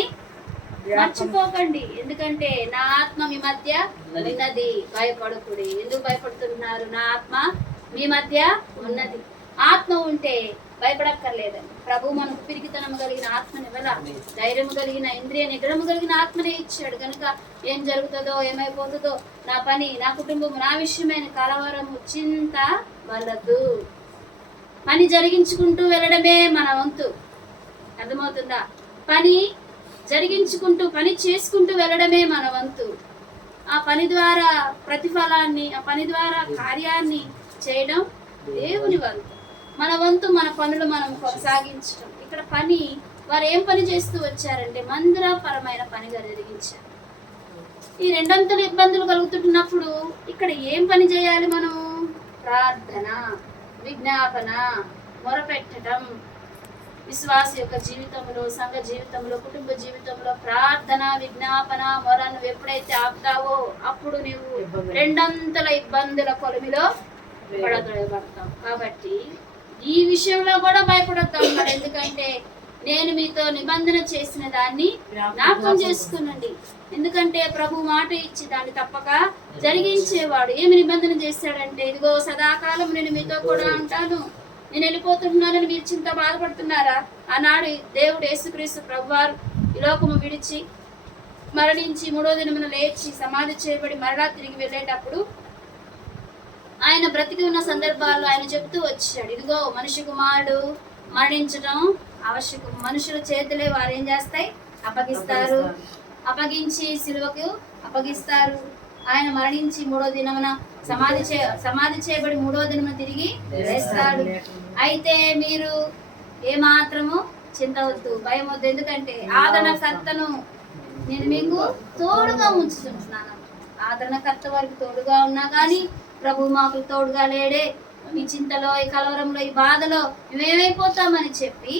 మర్చిపోకండి. ఎందుకంటే నా ఆత్మ మీ మధ్య ఉన్నది, భయపడకుడి. ఎందుకు భయపడుతున్నారు? నా ఆత్మ మీ మధ్య ఉన్నది. ఆత్మ ఉంటే భయపడక్కర్లేదండి. ప్రభు మనకు పిరికితనం కలిగిన ఆత్మనివ్వాల, ధైర్యం కలిగిన, ఇంద్రియ నిగ్రహం కలిగిన ఆత్మనే ఇచ్చాడు. కనుక ఏం జరుగుతుందో, ఏమైపోతుందో, నా పని, నా కుటుంబం, నా విషయమైన కలవరము, చింత వలదు. పని జరిగించుకుంటూ వెళ్ళడమే మన వంతు. అర్థమవుతుందా? పని జరిగించుకుంటూ, పని చేసుకుంటూ వెళ్ళడమే మన వంతు. ఆ పని ద్వారా ప్రతిఫలాన్ని, ఆ పని ద్వారా కార్యాన్ని చేయడం దేవుని వంతు. మన వంతు, మన పనులు మనం కొనసాగించడం. ఇక్కడ పని, వారు ఏం పని చేస్తూ వచ్చారంటే మందిరపరమైన పనిగా జరిగించారు. ఈ రెండంతల ఇబ్బందులు కలుగుతున్నప్పుడు ఇక్కడ ఏం పని చేయాలి? మనము ప్రార్థన, విజ్ఞాపన, మొరపెట్టడం. విశ్వాస యొక్క జీవితంలో, సంఘ జీవితంలో, కుటుంబ జీవితంలో ప్రార్థన, విజ్ఞాపన, మొర నువ్వు ఎప్పుడైతే ఆపుతావో అప్పుడు నువ్వు రెండంతల ఇబ్బందుల కొలిమిలో పడగొడతావు. కాబట్టి ఈ విషయంలో కూడా భయపడతాం మరి. ఎందుకంటే నేను మీతో నిబంధన చేసిన దాన్ని జ్ఞాపకం చేసుకునండి. ఎందుకంటే ప్రభు మాట ఇచ్చి దాన్ని తప్పక జరిగించేవాడు. ఏమి నిబంధన చేశాడంటే, ఇదిగో సదాకాలం నేను మీతో కూడా ఉంటాను, నేను వెళ్ళిపోతున్నానని మీరు చింత బాధపడుతున్నారా? ఆనాడు దేవుడు యేసుక్రీస్తు ప్రభువారు ఈ లోకము విడిచి మరణించి మూడో దినమున లేచి సమాధి చేయబడి మరలా తిరిగి వెళ్ళేటప్పుడు ఆయన బ్రతికి ఉన్న సందర్భాల్లో ఆయన చెప్తూ వచ్చాడు, ఇదిగో మనిషి కుమారుడు మరణించడం ఆవశ్యకం. మనుషుల చేతులే వారు ఏం చేస్తాయి? అప్పగిస్తారు. అప్పగించి సిలువకు అప్పగిస్తారు. ఆయన మరణించి మూడో దినమున సమాధి చేయబడి మూడో దినమున తిరిగి లేస్తాడు. అయితే మీరు ఏమాత్రము చింతవద్దు, భయం వద్దు. ఎందుకంటే ఆదరణకర్తను నేను మీకు తోడుగా ఉంచుతున్నాను. ఆదరణకర్త వారికి తోడుగా ఉన్నా కానీ ప్రభు మాకు తోడుగా లేడే. ఈ చింతలో, ఈ కలవరంలో, ఈ బాధలో మేమేమైపోతామని చెప్పి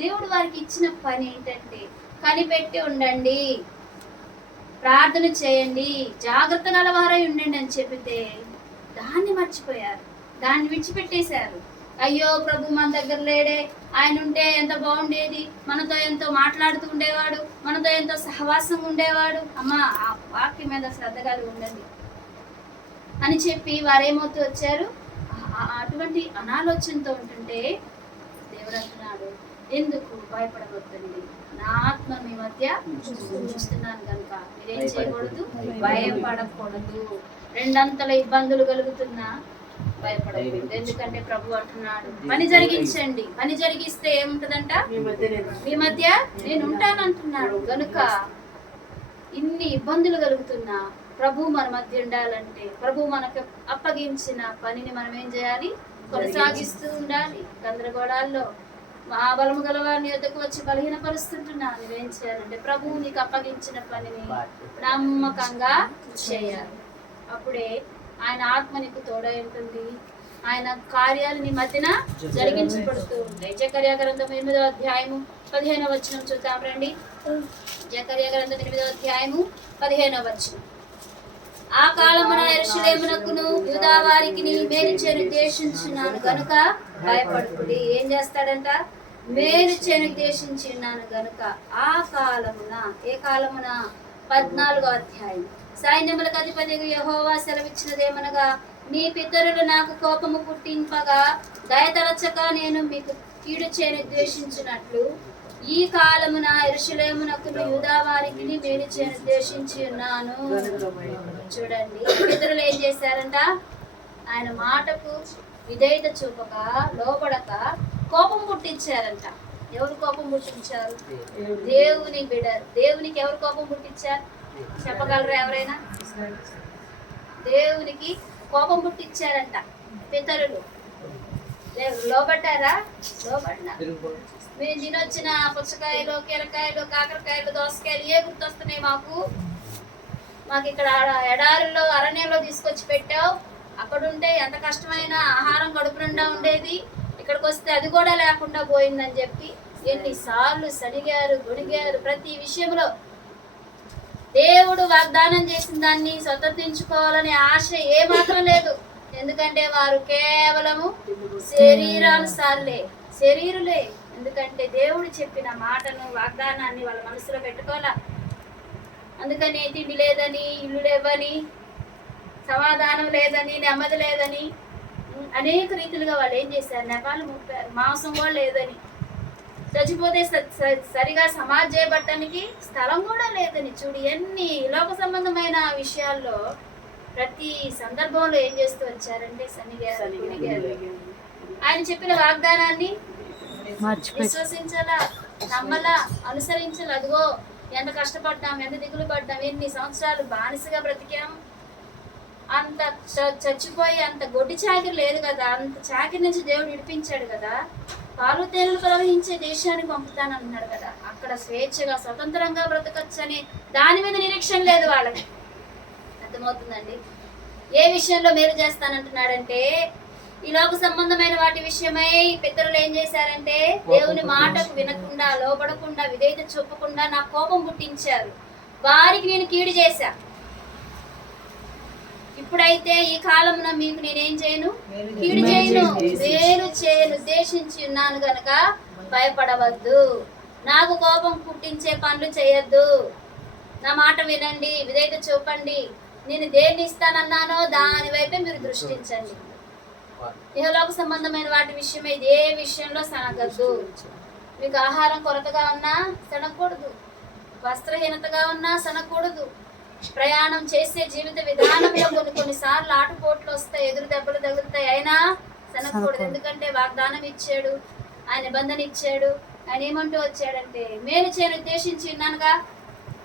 దేవుడు వారికి ఇచ్చిన పని ఏంటంటే కనిపెట్టి ఉండండి, ప్రార్థన చేయండి, జాగ్రత్త గలవారై ఉండండి అని చెప్పితే దాన్ని మర్చిపోయారు, దాన్ని విడిచిపెట్టేశారు. అయ్యో ప్రభు మన దగ్గర లేడే, ఆయన ఉంటే ఎంత బాగుండేది, మనతో ఎంతో మాట్లాడుతూ ఉండేవాడు, మనతో ఎంతో సహవాసం ఉండేవాడు. అమ్మా ఆ వాక్యం మీద శ్రద్ధ కలిగి ఉండండి అని చెప్పి వారేమవుతూ వచ్చారు? అటువంటి అనాలోచనతో ఉంటుంటే దేవుడు అంటున్నాడు, ఎందుకు భయపడవద్దండి, నా ఆత్మ మీ మధ్య చూస్తున్నాను కనుక మీరేం చేయకూడదు, భయపడకూడదు. రెండంతల ఇబ్బందులు కలుగుతున్నా భయపడకూడదు. ఎందుకంటే ప్రభు అంటున్నాడు పని జరిగించండి. పని జరిగిస్తే ఏముంటదంట? మీ మధ్య నేను ఉంటానంటున్నాడు. కనుక ఇన్ని ఇబ్బందులు కలుగుతున్నా ప్రభు మన మధ్య ఉండాలంటే ప్రభు మనకు అప్పగించిన పనిని మనం ఏం చేయాలి? కొనసాగిస్తూ ఉండాలి. గందరగోళాల్లో మహాబలము గల వారిని యొద్దకు వచ్చి బలహీనపరుస్తుంటున్నాను. నువ్వేం చేయాలంటే ప్రభువు నీకు అప్పగించిన పనిని నమ్మకంగా చేయాలి. అప్పుడే ఆయన ఆత్మ నీకు తోడై ఉంటుంది. ఆయన కార్యాలు నీ మధ్యన జరిగించబడుతూ ఉంటాయి. జకర్యా గ్రంథం 8వ అధ్యాయము 15వ వచనం చూద్దాం రండి. జకర్యా గ్రంథం 8వ అధ్యాయము 15వ వచనం. ఆ కాలమున యెరూషలేమునకును యూదా వారికి మేలు చేయను ఉద్దేశించున్నాను గనుక భయపడుకుడి. ఏం చేస్తాడంట? మేలు చేయను ఉద్దేశించున్నాను గనుక. ఆ కాలమున, ఏ కాలమున? 14వ అధ్యాయం. సైన్యములకు అధిపతిగా యెహోవా సెలవిచ్చినదేమనగా, మీ పితరులు నాకు కోపము పుట్టింపగా దయతలచక నేను మీకు కీడు చేయను ఉద్దేశించినట్లు ఈ కాలమున యెరూషలేమునకును యూదా వారికి మేలు చేయను ఉద్దేశించి ఉన్నాను. చూడండి, పితరులు ఏం చేశారంట? ఆయన మాటకు విధేయత చూపక, లోబడక కోపం పుట్టించారంట. ఎవరు కోపం పుట్టించారు? దేవుని బిడ్డలు. దేవునికి ఎవరు కోపం పుట్టించారు? చెప్పగలరా ఎవరైనా? దేవునికి కోపం పుట్టించారంట పితరులు. లోబడ్డారా? లోబడ్డా. మేము తినొచ్చిన పుచ్చకాయలు, కీరకాయలు, కాకరకాయలు, దోసకాయలు ఏ గుర్తొస్తున్నాయి మాకు? ఇక్కడ ఎడారుల్లో, అరణ్యంలో తీసుకొచ్చి పెట్టావు. అక్కడుంటే ఎంత కష్టమైన ఆహారం కడుపు నిండా ఉండేది. ఇక్కడికి వస్తే అది కూడా లేకుండా పోయిందని చెప్పి ఎన్నిసార్లు సడిగారు, గొడిగారు. ప్రతి విషయంలో దేవుడు వాగ్దానం చేసిన దాన్ని స్వతంత్రించుకోవాలనే ఆశ ఏమాత్రం లేదు. ఎందుకంటే వారు కేవలము శరీరానుసారులే, శరీరులే. ఎందుకంటే దేవుడు చెప్పిన మాటను, వాగ్దానాన్ని వాళ్ళ మనసులో పెట్టుకోవాలా. అందుకని తిండి లేదని, ఇల్లు లేవని, సమాధానం లేదని, నెమ్మది లేదని, అనేక రీతిలుగా వాళ్ళు ఏం చేశారు? నెపాలు ముప్పారు. మాంసం కూడా లేదని, చచ్చిపోతే సరిగా సమాధి చేయబట్టడానికి స్థలం కూడా లేదని. చూడు, ఎన్ని లోక సంబంధమైన విషయాల్లో ప్రతి సందర్భంలో ఏం చేస్తూ వచ్చారంటే సనిగారు. ఆయన చెప్పిన వాగ్దానాన్ని విశ్వసించాలా, నమ్మలా, అనుసరించాలి. అదిగో ఎంత కష్టపడ్డాం, ఎంత దిగులు పడ్డాం, ఎన్ని సంవత్సరాలు బానిసగా బ్రతికాం. అంత చచ్చిపోయి అంత గొడ్డి చాకిరి లేదు కదా, అంత చాకిరి నుంచి దేవుడు విడిపించాడు కదా. పాలు తేనెలు ప్రవహించే దేశానికి పంపుతానన్నాడు కదా. అక్కడ స్వేచ్ఛగా, స్వతంత్రంగా బ్రతకచ్చని దాని మీద నిరీక్షణ లేదు వాళ్ళకి. అర్థమవుతుందండి? ఏ విషయంలో మేలు చేస్తానంటున్నాడంటే, ఈ లోక సంబంధమైన వాటి విషయమై పితరులు ఏం చేశారంటే, దేవుని మాటకు వినకుండా, లోబడకుండా, విధేయత చూపకుండా నా కోపం పుట్టించారు. వారికి నేను కీడు చేశా. ఇప్పుడైతే ఈ కాలమున మీకు నేనేం చేయను? కీడు చేయను, మేలు చేయను ఉద్దేశించి ఉన్నాను గనక భయపడవద్దు. నాకు కోపం పుట్టించే పనులు చేయొద్దు. నా మాట వినండి, విధేయత చూపండి. నేను దేన్ని ఇస్తానన్నానో దాని వైపే మీరు దృష్టించండి. ఇహలోక సంబంధమైన వాటి విషయమై ఏ విషయంలో సనగద్దు. మీకు ఆహారం కొరతగా ఉన్నా సనగకూడదు, వస్త్రహీనతగా ఉన్నా సనగకూడదు. ప్రయాణం చేసే జీవిత విధానంలో కొన్నిసార్లు ఆటుపోట్లు వస్తాయి, ఎదురు దెబ్బలు తగులుతాయి, అయినా సనగకూడదు. ఎందుకంటే వాగ్దానం ఇచ్చాడు, ఆయన నిబంధన ఇచ్చాడు. ఆయన ఏమంటూ వచ్చాడంటే, మేలు చేయను ఉద్దేశించి ఉన్నానుగా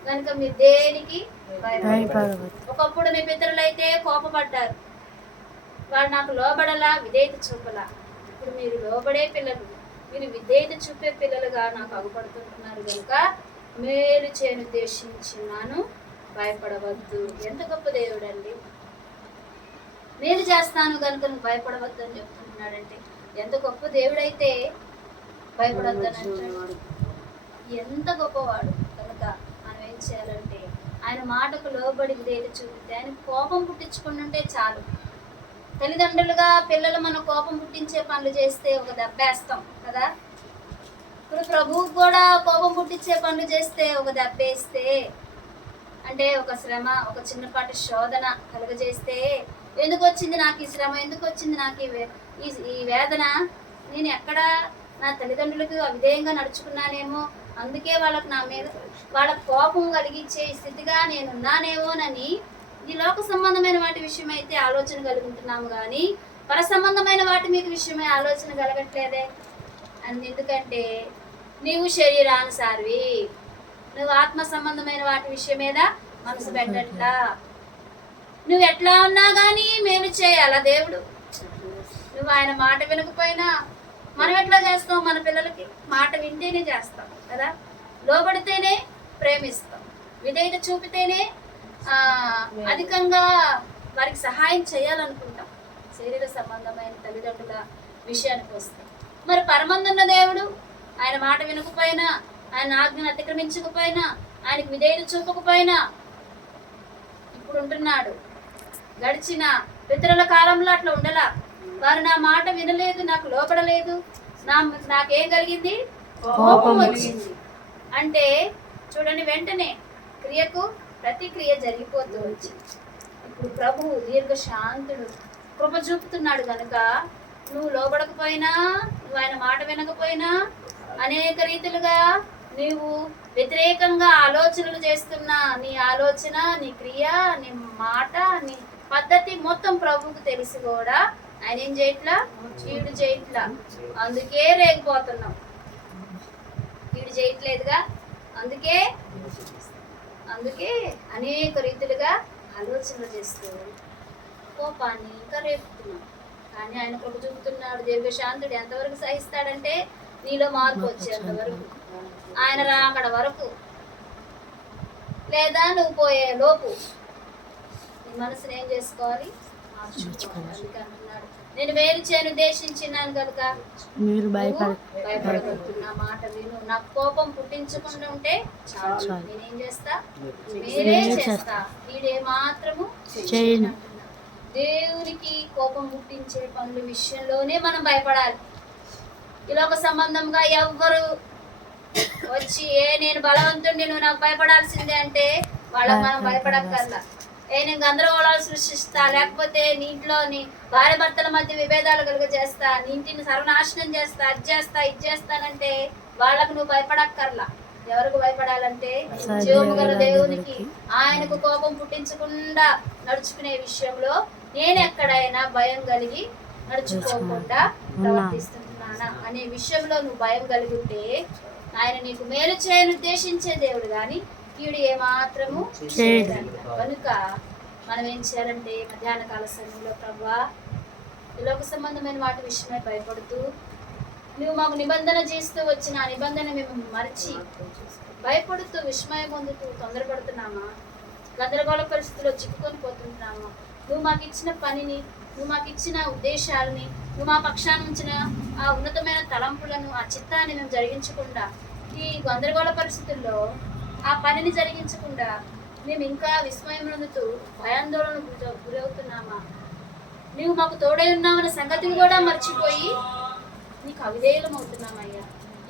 కనుక మీరు దేనికి భయపడవద్దు. ఒకప్పుడు మీ పితరులు అయితే కోపపడ్డారు, వాడు నాకు లోబడలా, విధేయత చూపలా. ఇప్పుడు మీరు లోబడే పిల్లలు, మీరు విధేయత చూపే పిల్లలుగా నాకు అగుపడుతుంటున్నారు కనుక మేలు చేయను ఉద్దేశించున్నాను, భయపడవద్దు. ఎంత గొప్ప దేవుడు అండి! మేలు చేస్తాను కనుక నువ్వు భయపడవద్దు అని చెప్తున్నాడంటే ఎంత గొప్ప దేవుడైతే భయపడవద్దు అని అంటాడు. ఎంత గొప్పవాడు కనుక మనం ఏం చేయాలంటే ఆయన మాటకు లోబడి విధేయత చూపితే, ఆయన కోపం పుట్టించుకుంటుంటే చాలు. తల్లిదండ్రులుగా పిల్లలు మన కోపం పుట్టించే పనులు చేస్తే ఒక దెబ్బేస్తాం కదా. ఇప్పుడు ప్రభువుకు కూడా కోపం పుట్టించే పనులు చేస్తే ఒక దెబ్బేస్తే, అంటే ఒక శ్రమ, ఒక చిన్నపాటి శోధన కలుగజేస్తే, ఎందుకు వచ్చింది నాకు ఈ శ్రమ, ఎందుకు వచ్చింది నాకు ఈ వేదన, నేను ఎక్కడ నా తల్లిదండ్రులకు అవిధేయంగా నడుచుకున్నానేమో, అందుకే వాళ్ళకు నా మీద వాళ్ళ కోపం కలిగించే స్థితిగా నేనున్నానేమోనని ఈ లోక సంబంధమైన వాటి విషయం అయితే ఆలోచన కలుగుతున్నాము, కానీ పర సంబంధమైన వాటి మీద విషయమే ఆలోచన కలగట్లేదే. ఎందుకంటే నీవు శరీరానుసారివి, నువ్వు ఆత్మ సంబంధమైన వాటి విషయం మీద మనసు పెట్టట్లా. నువ్వు ఎట్లా ఉన్నా కానీ మేలు చేయాలా దేవుడు. నువ్వు ఆయన మాట వినకపోయినా మనం ఎట్లా చేస్తాం? మన పిల్లలకి మాట వింటేనే చేస్తాం కదా, లోబడితేనే ప్రేమిస్తాం, విధేయత చూపితేనే అధికంగా వారికి సహాయం చేయాలనుకుంటాం. శరీర సంబంధమైన తల్లిదండ్రుల విషయానికి వస్తాం. మరి పరమందున్న దేవుడు ఆయన మాట వినకపోయినా, ఆయన ఆజ్ఞను అతిక్రమించకపోయినా, ఆయనకు విధేయత చూపకపోయినా ఇప్పుడు ఉంటున్నాడు. గడిచిన పితరుల కాలంలో అట్లా ఉండలా. వారు నా మాట వినలేదు, నాకు లోపడలేదు, నాకేం కలిగింది? కోపం వచ్చింది. అంటే చూడండి, వెంటనే క్రియకు ప్రతిక్రియ జరిగిపోతూ వచ్చింది. ఇప్పుడు ప్రభువు దీర్ఘశాంతుడు, కృప చూపుతున్నాడు కనుక నువ్వు లోబడకపోయినా, నువ్వు ఆయన మాట వినకపోయినా, అనేక రీతిలుగా నీవు వ్యతిరేకంగా ఆలోచనలు చేస్తున్నా, నీ ఆలోచన, నీ క్రియ, నీ మాట, నీ పద్ధతి మొత్తం ప్రభువుకు తెలిసి కూడా ఆయన ఏం చేయట్లా? కీడు చేయట్లా. అందుకే రేగిపోతున్నాం. కీడు చేయట్లేదుగా, అందుకే అనేక రీతిలుగా ఆలోచనలు చేస్తూ కోపాన్ని ఇంకా రేపుతున్నాం. కానీ ఆయన కృప చూపుతున్నాడు. దీర్ఘశాంతుడు ఎంతవరకు సహిస్తాడంటే నీలో మార్పు వచ్చేంతవరకు, ఆయన రాకడ వరకు, లేదా నువ్వు పోయే లోపు నీ మనసుని ఏం చేసుకోవాలి? మార్చుకోవాలి. అందుకే అంటున్నాడు, నేను వేరు చేయను ఉద్దేశించినాను కనుక మీరు భయపడగలుగుతున్నా. మాట విను. నాకు కోపం పుట్టించకుండా ఉంటే చాలు. నేనేం చేస్తా? మీరే చేస్తా. వీడే మాత్రము చేయను. దేవునికి కోపం పుట్టించే పనుల విషయంలోనే మనం భయపడాలి. ఇలా ఒక సంబంధంగా ఎవ్వరు వచ్చి నేను బలవంతుడిని, నువ్వు నాకు భయపడాల్సిందే అంటే వాళ్ళకి మనం భయపడక్కర్లా. నేను గందరగోళాలు సృష్టిస్తా, లేకపోతే నీ ఇంట్లో నీ భార్య భర్తల మధ్య విభేదాలు కలుగ చేస్తా, నీ ఇంటిని సర్వనాశనం చేస్తా, అది చేస్తా, ఇది చేస్తానంటే వాళ్ళకు నువ్వు భయపడక్కర్లా. ఎవరికి భయపడాలంటే జీవము గల దేవునికి. ఆయనకు కోపం పుట్టించకుండా నడుచుకునే విషయంలో నేను ఎక్కడైనా భయం కలిగి నడుచుకోకుండా ప్రవర్తిస్తున్నానా అనే విషయంలో నువ్వు భయం కలిగి ఉంటే ఆయన నీకు మేలు చేయని ఉద్దేశించే దేవుడు కానీ కీడు ఏమాత్రము చేయడంట. కనుక మనం ఏం చేయాలంటే మధ్యాహ్న కాల సమయంలో ప్రభువా, ఈ లోక సంబంధమైన వాటి విషయమై భయపడుతూ నువ్వు మాకు నిబంధన చేస్తూ వచ్చిన ఆ నిబంధన మేము మరచి భయపడుతూ విస్మయం పొందుతూ తొందరపడుతున్నామా? గందరగోళ పరిస్థితుల్లో చిక్కుకొని పోతుంటున్నామా? నువ్వు మాకు ఇచ్చిన పనిని, నువ్వు మాకు ఇచ్చిన ఉద్దేశాలని, నువ్వు మా పక్షాన ఉంచిన ఆ ఉన్నతమైన తలంపులను, ఆ చిత్తాన్ని మేము జరిగించకుండా, ఈ గందరగోళ పరిస్థితుల్లో ఆ పనిని జరిగించకుండా మేము ఇంకా విస్మయం పొందుతూ భయాందోళనకు గురవుతున్నామా? నువ్వు మాకు తోడై ఉన్నామన్న సంగతిని కూడా మర్చిపోయి నీకు అవిధేయులం అవుతున్నామయ్యా.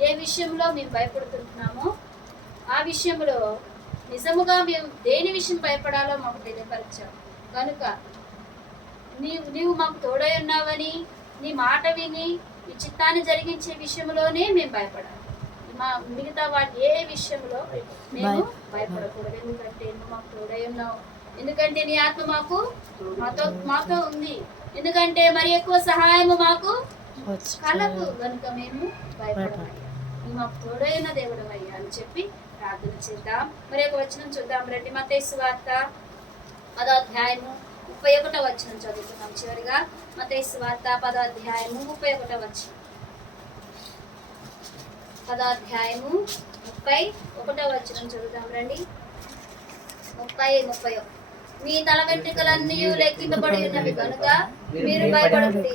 ఏ విషయంలో మేము భయపడుతుంటున్నామో ఆ విషయంలో నిజముగా మేము దేని విషయం భయపడాలో మాకు తెలియపరిచావు. కనుక నీవు మాకు తోడై ఉన్నావని, నీ మాట విని ఈ చిత్తాన్ని జరిగించే విషయంలోనే మేము భయపడాలి. మా మిగతా వాటి ఏ విషయంలో మేము భయపడకూడదు. ఎందుకంటే నువ్వు మాకు తోడై ఉన్నావు, ఎందుకంటే నీ ఆత్మ మాతో ఉంది, ఎందుకంటే మరి ఎక్కువ సహాయము మాకు కలదు. కనుక మేము భయపడమయ్యా, నువ్వు మాకు తోడైన దేవుడు అయ్యా అని చెప్పి ప్రార్థన చేద్దాం. మరి ఒక వచనం చూద్దాం రండి. మత్తయి సువార్త 10వ అధ్యాయము 31వ వచనం చదువుతున్నాం. చివరిగా మత్తయి సువార్త 10వ అధ్యాయము 31వ వచనం. 10వ అధ్యాయము 31వ వచనం చదువుదాం రండి. 30-31. మీ తల వెంట్రుకలన్నీ లెక్కింపబడి ఉన్నవి కనుక మీరు భయపడకండి.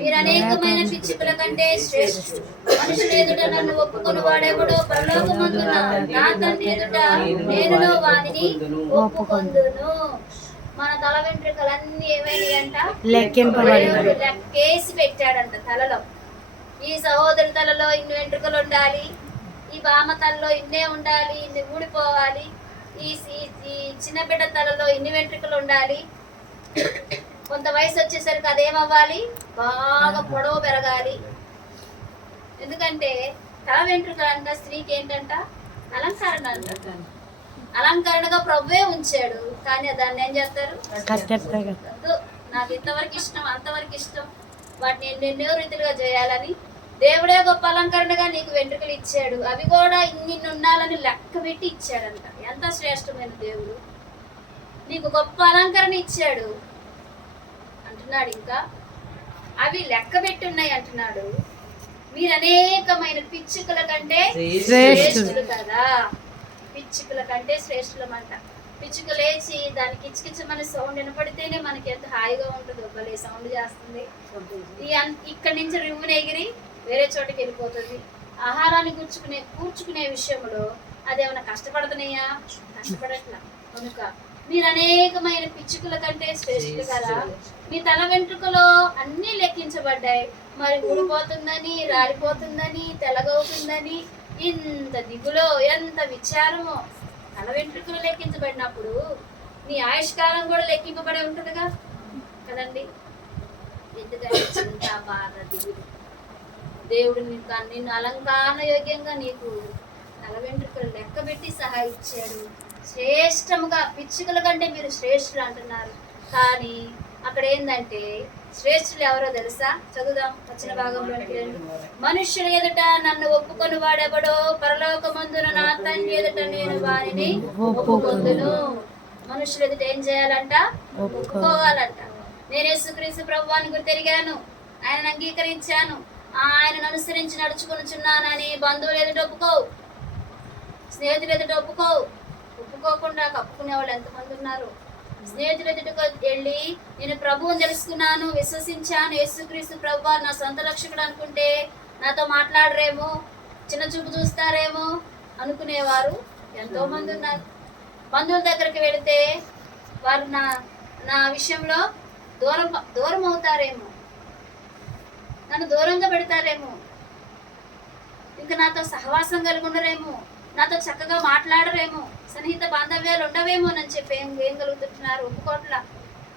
మీరు అనేకమైన పిచ్చుకల కంటే శ్రేష్ఠులు. మనుషుల ఎదుట నన్ను ఒప్పుకొని వాడెవడో పరలోకమందున నా తండ్రి ఎదుట నేను వానిని ఒప్పుకొందును. మన తల వెంట్రుకలన్నీ ఏమైనాయి అంట? లెక్కేసి పెట్టాడంట తలలో. ఈ సహోదరు తలలో ఇన్ని వెంట్రుకలు ఉండాలి, ఈ బామ తలలో ఇన్నే ఉండాలి, ఇన్ని ఊడిపోవాలి, ఈ చిన్న బిడ్డ తలలో ఇన్ని వెంట్రుకలు ఉండాలి, కొంత వయసు వచ్చేసరికి అదేమవ్వాలి? బాగా పొడవు పెరగాలి. ఎందుకంటే తల వెంట్రుకలు అంట స్త్రీకి ఏంటంట? అలంకరణ అంట. అలంకరణగా ప్రభువే ఉంచాడు, కానీ దాన్ని ఏం చేస్తారు? నాకు ఇంతవరకు ఇష్టం, అంతవరకు ఇష్టం, వాటిని ఎన్నెన్నో రీతిలుగా చేయాలని దేవుడే గొప్ప అలంకరణగా నీకు వెంట్రుకలు ఇచ్చాడు. అవి కూడా ఇన్ని ఉండాలని లెక్క పెట్టి ఇచ్చాడంట. ఎంత శ్రేష్టమైన దేవుడు! నీకు గొప్ప అలంకరణ ఇచ్చాడు అంటున్నాడు. ఇంకా అవి లెక్క పెట్టి ఉన్నాయి అంటున్నాడు. మీరు అనేకమైన పిచ్చుకల కంటే శ్రేష్ఠులు కదా. పిచ్చుకల కంటే శ్రేష్ఠులమంట. పిచ్చుక లేచి దాని కిచకిచమని సౌండ్ వినపడితేనే మనకి ఎంత హాయిగా ఉంటుందో, భలే సౌండ్ చేస్తుంది. ఇక్కడి నుంచి రివ్వున ఎగిరి వేరే చోటకి వెళ్ళిపోతుంది. ఆహారాన్ని కూర్చుకునే విషయంలో అదేమన్నా కష్టపడుతున్నాయా? కష్టపడట్లా. కనుక మీరు అనేకమైన పిచ్చుకల కంటే శ్రేష్ఠులు కదా. మీ తల వెంట్రుకలో అన్నీ లెక్కించబడ్డాయి. మరి ఊడిపోతుందని, రాలిపోతుందని, తెల్లగవుతుందని ఇంత దిగులో, ఎంత విచారమో. తల వెంట్రుకలు లెక్కించబడినప్పుడు నీ ఆయుష్కాలం కూడా లెక్కింపబడి ఉంటుందిగా కదండి. ఎందుకంటే చింత, బాధ, దిగులు. దేవుడు నిన్ను అలంకార యోగ్యంగా నీకు తల వెంట్రుకలు లెక్క పెట్టి సహా ఇచ్చాడు. శ్రేష్టముగా పిచ్చుకల కంటే మీరు శ్రేష్ఠులు అంటున్నారు. కానీ అక్కడ ఏంటంటే శ్రేష్ఠులు ఎవరో తెలుసా? చదువుదాం వచ్చిన భాగంలోనికి రండి. మనుష్యుల ఎదుట నన్ను ఒప్పుకొని వాడెవడో పరలోకమందున నా తండ్రి ఎదుట నేను వారిని ఒప్పుకొందును. మనుష్యుల ఎదుట ఏం చేయాలంట? ఒప్పుకోవాలంట. నేను యేసుక్రీస్తు ప్రభువాని గురించి తిరిగాను, ఆయనను అంగీకరించాను, ఆయనను అనుసరించి నడుచుకొనుచున్నానని బంధువులు ఎదుట ఒప్పుకోవు, స్నేహితులు ఎదుట ఒప్పుకోవు. ఒప్పుకోకుండా కప్పుకునే వాళ్ళు ఎంతమంది ఉన్నారు? స్నేహితుల ఎదుటకు వెళ్ళి నేను ప్రభువుని తెలుసుకున్నాను, విశ్వసించాను, యేసుక్రీస్తు ప్రభువా నా సొంత రక్షకుడు అనుకుంటే నాతో మాట్లాడరేమో, చిన్న చూపు చూస్తారేమో అనుకునేవారు ఎంతో మంది ఉన్నారు. బంధువుల దగ్గరికి వెళితే వారు నా విషయంలో దూరం అవుతారేమో, నన్ను దూరంగా పెడతారేమో, ఇంకా నాతో సహవాసం కలిగి ఉండరేమో, నాతో చక్కగా మాట్లాడరేమో, సన్నిహిత బాంధవ్యాలు ఉండవేమోనని చెప్పి ఏం కలుగుతుంటున్నారు? ఒప్పుకోట్లా.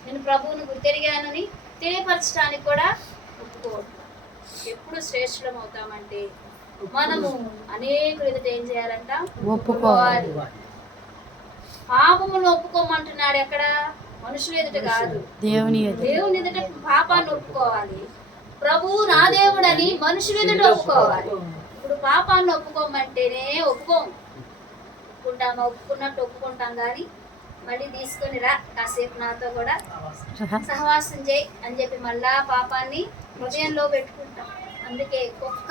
నేను ప్రభువును గుర్తెరిగానని తెలియపరచడానికి కూడా ఒప్పుకోవట్లా. ఎప్పుడు శ్రేష్ఠులం అవుతామంటే మనము అనేకులు ఎదుట ఏం చేయాలంట? ఒప్పుకోవాలి. పాపమును ఒప్పుకోమంటున్నాడు ఎక్కడ? మనుషులు ఎదుట కాదు, దేవుని ఎదుట పాపాన్ని ఒప్పుకోవాలి. ప్రభువు నా దేవుడని మనుషులు ఎదుట ఒప్పుకోవాలి. ఇప్పుడు పాపాన్ని ఒప్పుకోమంటేనే ఒప్పుకున్నట్టు ఒప్పుకుంటాం, కానీ మళ్ళీ తీసుకొని రా కాసేపు నాతో కూడా సహవాసం చేయి అని చెప్పి మళ్ళా పాపాన్ని హృదయంలో పెట్టుకుంటాం. అందుకే కుక్క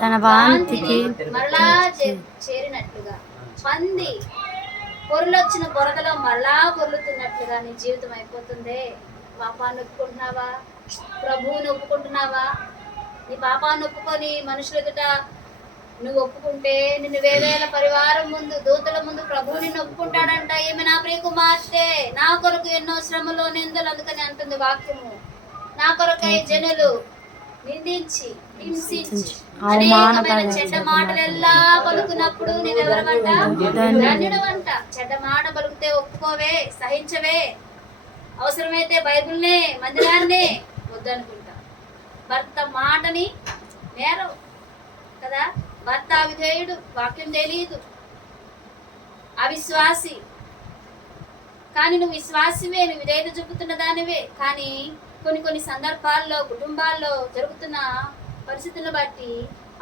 తన వాంతికి మరలా చేరినట్లుగా, పంది పొరులొచ్చిన బురదలో మరలా పొర్లుతున్నట్లుగా నీ జీవితం అయిపోతుందే. పాపాన్ని ఒప్పుకుంటున్నావా? ప్రభువుని ఒప్పుకుంటున్నావా? నీ పాపాన్ని ఒప్పుకొని మనుషుల ఎదుట నువ్వు ఒప్పుకుంటే నిన్ను వేవేల పరివారం ముందు, దూతల ముందు ప్రభువు నిన్ను ఒప్పుకుంటాడంట. ఏమి నా ప్రియ కుమార్తె, నా కొరకు ఎన్నో శ్రమలు, నిందలు, అందుకని అంటుంది వాక్యము. నా కొరకై జనులు నిందించి, హింసించి, అనేకమైన చెడ్డ మాటలెల్లా పలుకున్నప్పుడు నీవెవరమంట? ధన్యుడవంట. చెడ్డ మాట పలుకుతే ఒప్పుకోవే, సహించవే. అవసరమైతే బైబిల్నే, మందిరాన్నే వద్దనుకుంటా. భర్త మాటని నేరవు కదా. భర్త అవిధేయుడు, వాక్యం తెలియదు, అవిశ్వాసి. కానీ నువ్వు విశ్వాసివే, నువ్వు విధేయత చూపుతున్న దానివే. కానీ కొన్ని సందర్భాల్లో, కుటుంబాల్లో జరుగుతున్న పరిస్థితులను బట్టి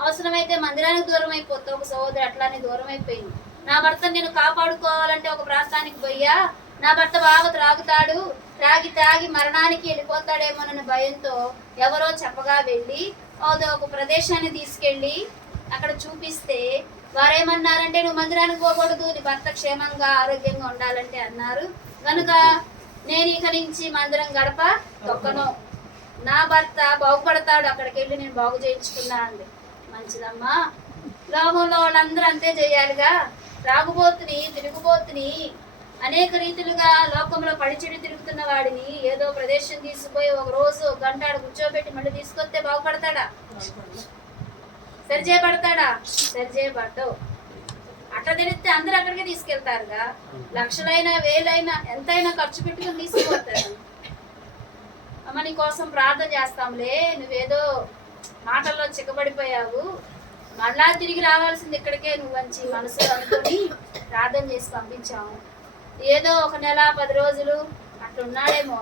అవసరమైతే మందిరానికి దూరం అయిపోతావు. ఒక సహోదరు అట్లానే దూరం అయిపోయింది. నా భర్తను నేను కాపాడుకోవాలంటే ఒక ప్రాంతానికి పోయా, నా భర్త బాగా త్రాగుతాడు, తాగి మరణానికి వెళ్ళిపోతాడేమోనన్న భయంతో ఎవరో చెప్పగా వెళ్ళి ఒక ప్రదేశాన్ని తీసుకెళ్ళి అక్కడ చూపిస్తే వారేమన్నారంటే నువ్వు మందిరానికి పోకూడదు, నీ భర్త క్షేమంగా ఆరోగ్యంగా ఉండాలంటే అన్నారు. కనుక నేను ఇక నుంచి మందిరం గడప తొక్కను, నా భర్త బాగుపడతాడు, అక్కడికి వెళ్ళి నేను బాగు చేయించుకున్నా అంది. మంచిదమ్మా, లోకంలో వాళ్ళందరూ అంతే చేయాలిగా. త్రాగుబోతుని, తిరుగుబోతుని, అనేక రీతిలుగా లోకంలో పడిచెడి తిరుగుతున్న వాడిని ఏదో ప్రదేశం తీసుకుపోయి ఒక రోజు ఒక గంట కూర్చోబెట్టి మళ్ళీ తీసుకొస్తే బాగుపడతాడా? సరిచేయబడతాడా? సరిచేయబడ్డవు. అట్లా తెలిస్తే అందరూ అక్కడికే తీసుకెళ్తారుగా. లక్షలైనా వేలైనా ఎంతైనా ఖర్చు పెట్టుకుని తీసుకుపోతారు. అమ్మ నీ కోసం ప్రార్థన చేస్తాంలే, నువ్వేదో మాటల్లో చిక్కబడిపోయావు, మళ్ళా తిరిగి రావాల్సింది ఇక్కడికే నువ్వు మంచి మనసు అనుకుని ప్రార్థన చేసి పంపించాము. ఏదో ఒక నెల 10 రోజులు అట్లున్నాడేమో,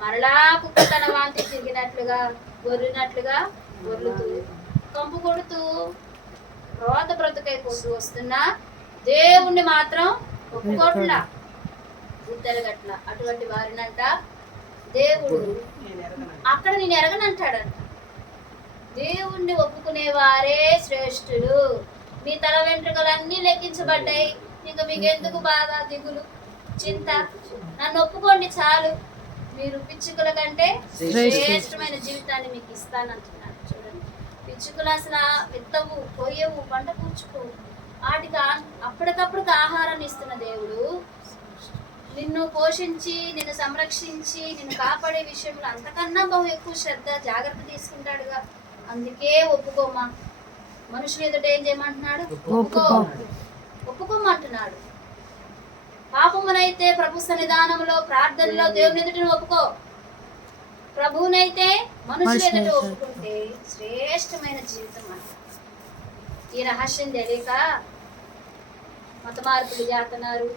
మరలా కుక్క తన వాంతి తిరిగినట్లుగా గొర్రినట్లుగా గొర్లుతూ కంపు కొడుతూ రోత బ్రతుకైపోతూ వస్తున్నా దేవుణ్ణి మాత్రం ఒప్పుకోట్లా, గుర్తెరగట్ల. అటువంటి వారినంట దేవుడు అక్కడ నేను ఎరగనంటాడంట. దేవుణ్ణి ఒప్పుకునేవారే శ్రేష్ఠులు. మీ తల వెంట్రుకలన్నీ లెక్కించబడ్డాయి, ఇంకా మీకు ఎందుకు బాధ, దిగులు, చింత? నన్ను ఒప్పుకోండి చాలు, మీరు పిచ్చుకల కంటే శ్రేష్టమైన జీవితాన్ని మీకు ఇస్తానంటున్నాను. చూడండి, పిచ్చుకలు అసలు విత్తవు, కొయ్యవు, పంట కూర్చుకోవు, వాటికి అప్పటికప్పుడు ఆహారాన్ని ఇస్తున్న దేవుడు నిన్ను పోషించి, నిన్ను సంరక్షించి, నిన్ను కాపాడే విషయంలో అంతకన్నా బహు ఎక్కువ శ్రద్ధ, జాగ్రత్త తీసుకుంటాడుగా. అందుకే ఒప్పుకోమా. మనుషులు ఎదుట ఏం చేయమంటున్నాడు? ఒప్పుకోమంటున్నాడు. పాపమునైతే ప్రభు సన్నిధానంలో ప్రార్థనలో దేవుని ఎదుటను ఒప్పుకో. ప్రభువునైతే మనుషులు ఎదుట ఒప్పుకుంటే శ్రేష్టమైన జీవితం అంట. ఈ రహస్యం తెలియక మత మార్పులు చేస్తున్నారు,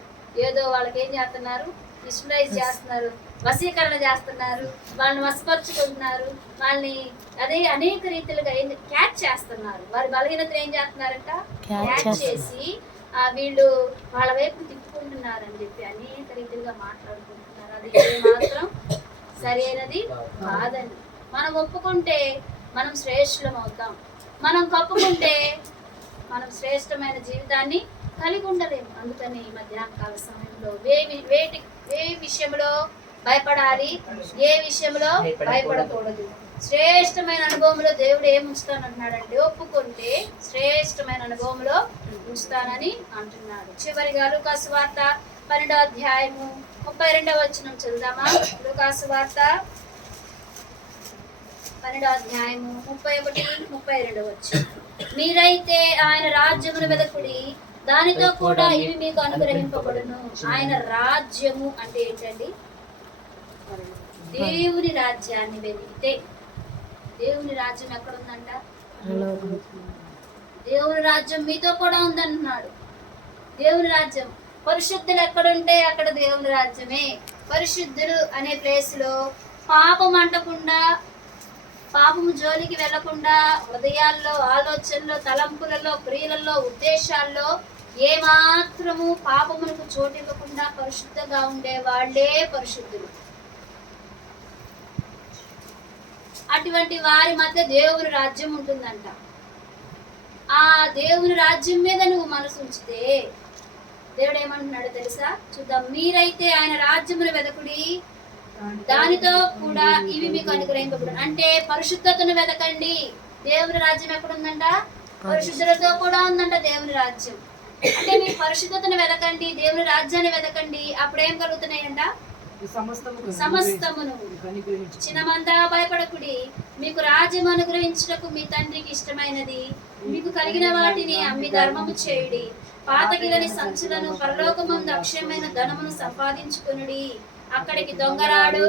ఏదో వాళ్ళకి ఏం చేస్తున్నారు, మిస్ప్రైజ్ చేస్తున్నారు, వశీకరణ చేస్తున్నారు, వాళ్ళని వశపరుచుకుంటున్నారు, వాళ్ళని అదే అనేక రీతిలుగా క్యాచ్ చేస్తున్నారు. వారి బలహీనతలు ఏం చేస్తున్నారంట? క్యాచ్ చేసి వీళ్ళు వాళ్ళ వైపు తిప్పుకుంటున్నారు అని చెప్పి అనేక రీతిలుగా మాట్లాడుకుంటున్నారు. అది మాత్రం సరైనది కాదండి. మనం ఒప్పుకుంటే మనం శ్రేష్ఠులం అవుతాం, మనం కప్పుకుంటే మనం శ్రేష్టమైన జీవితాన్ని కలిగి ఉండలేము. అందుకని ఈ మధ్యాహ్న కాల సమయంలో ఏ విషయంలో భయపడాలి, ఏ విషయంలో భయపడకూడదు. శ్రేష్టమైన అనుభవంలో దేవుడు ఏం ఉంచుతానంటున్నాడంటే, ఒప్పుకుంటే శ్రేష్టమైన అనుభవంలో ఉంచుతానని అంటున్నాడు. చివరిగా లూకాసు వార్త 12వ అధ్యాయము 32వ వచనం చదువుదామా? లూకాసు వార్త 12వ అధ్యాయము 31-32 వచనం. మీరైతే ఆయన రాజ్యమును వెదకుడి, దానితో కూడా ఇవి మీకు అనుగ్రహింపబడును. ఆయన రాజ్యము అంటే ఏంటండి? దేవుని రాజ్యాన్ని వెతికితే. దేవుని రాజ్యం ఎక్కడ ఉందంట? దేవుని రాజ్యం మీతో కూడా ఉందంటున్నాడు. దేవుని రాజ్యం, పరిశుద్ధులు ఎక్కడుంటే అక్కడ దేవుని రాజ్యమే. పరిశుద్ధులు అనే ప్లేస్ లో పాపం అంటకుండా, పాపము జోలికి వెళ్లకుండా, హృదయాల్లో, ఆలోచనలో, తలంపులలో, క్రియలలో, ఉద్దేశాల్లో ఏమాత్రము పాపమునకు చోటివ్వకుండా పరిశుద్ధంగా ఉండే వాళ్ళే పరిశుద్ధులు. అటువంటి వారి మధ్య దేవుని రాజ్యం ఉంటుందంట. ఆ దేవుని రాజ్యం మీద నువ్వు మనసు ఉంచితే దేవుడు ఏమంటున్నాడో తెలుసా? చూద్దాం. మీరైతే ఆయన రాజ్యమును వెదకుడి, దానితో కూడా ఇవి మీకు అనుగ్రహింపబడు. అంటే పరిశుద్ధతను వెతకండి. దేవుని రాజ్యం ఎక్కడ ఉందంట? పరిశుద్ధులతో కూడా ఉందంట దేవుని రాజ్యం. అంటే మీ పరిశుద్ధతను వెతకండి, దేవుని రాజ్యాన్ని వెతకండి. అప్పుడు ఏం కలుగుతున్నాయంట? సమస్తమును. చిన్నమందా భయపడకుడి, మీకు రాజ్యం అనుగ్రహించుటకు మీ తండ్రికి ఇష్టమైనది. మీకు కలిగిన వాటిని అమ్మి ధర్మము చేయుడి. పాతగిలని సంచులను, పరలోకమందు అక్షయమైన ధనమును సంపాదించుకొనుడి. అక్కడికి దొంగరాడు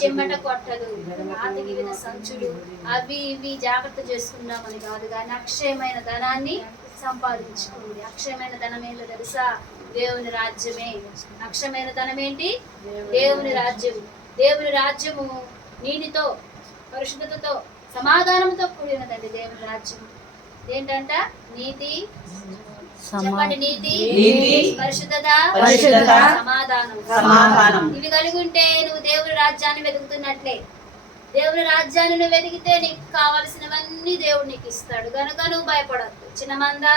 చెమ్మట కొట్టదు. పాతగిలిన సంచులు అవి ఇవి జాగ్రత్త చేసుకుందామని కాదు, కానీ అక్షయమైన ధనాన్ని సంపాదించుకోండి. అక్షయమైన ధనం ఏంటో తెలుసా? దేవుని రాజ్యమే. అక్షయమైన ధనం ఏంటి? దేవుని రాజ్యం. దేవుని రాజ్యము నీతితో, పరిశుద్ధతతో, సమాధానంతో కూడినదండి దేవుని రాజ్యం. ఏంటంట? నీతి, చెప్పండి. నీతి, పరిశుద్ధత, సమాధానం. ఇవి కలిగి ఉంటే నువ్వు దేవుని రాజ్యాన్ని వెతుకుతున్నట్లే. దేవుని రాజ్యాన్ని నువ్వు వెతికితే నీకు కావలసినవన్నీ దేవుడు నీకు ఇస్తాడు. కనుక నువ్వు భయపడవద్దు. చిన్నమందా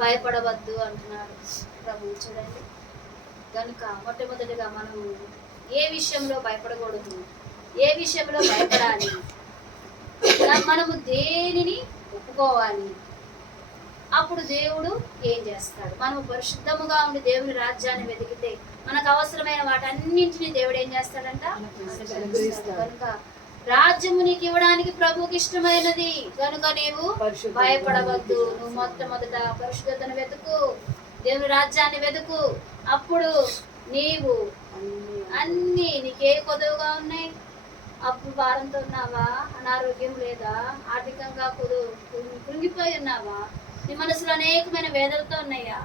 భయపడవద్దు అంటున్నాడు ప్రభు. చూడండి, కనుక మొట్టమొదటిగా మనం ఏ విషయంలో భయపడకూడదు, ఏ విషయంలో భయపడాలి, మనము దేనిని ఒప్పుకోవాలి, అప్పుడు దేవుడు ఏం చేస్తాడు? మనము పరిశుద్ధముగా ఉండి దేవుని రాజ్యాన్ని వెతికితే మనకు అవసరమైన వాటన్నింటినీ దేవుడు ఏం చేస్తాడంట? కనుక రాజ్యము నీకు ఇవ్వడానికి ప్రభువుకి ఇష్టమైనది. కనుక నీవు భయపడవద్దు. నువ్వు మొట్టమొదట పరిశుద్ధతను వెతుకు, దేవుని రాజ్యాన్ని వెతుకు. అప్పుడు నీవు అన్ని నీకే కొదువుగా ఉన్నాయి. అప్పు భారంతో ఉన్నావా? అనారోగ్యం లేదా? ఆర్థికంగా కృంగిపోయి ఉన్నావా? నీ మనసులో అనేకమైన వేదనతో ఉన్నాయా?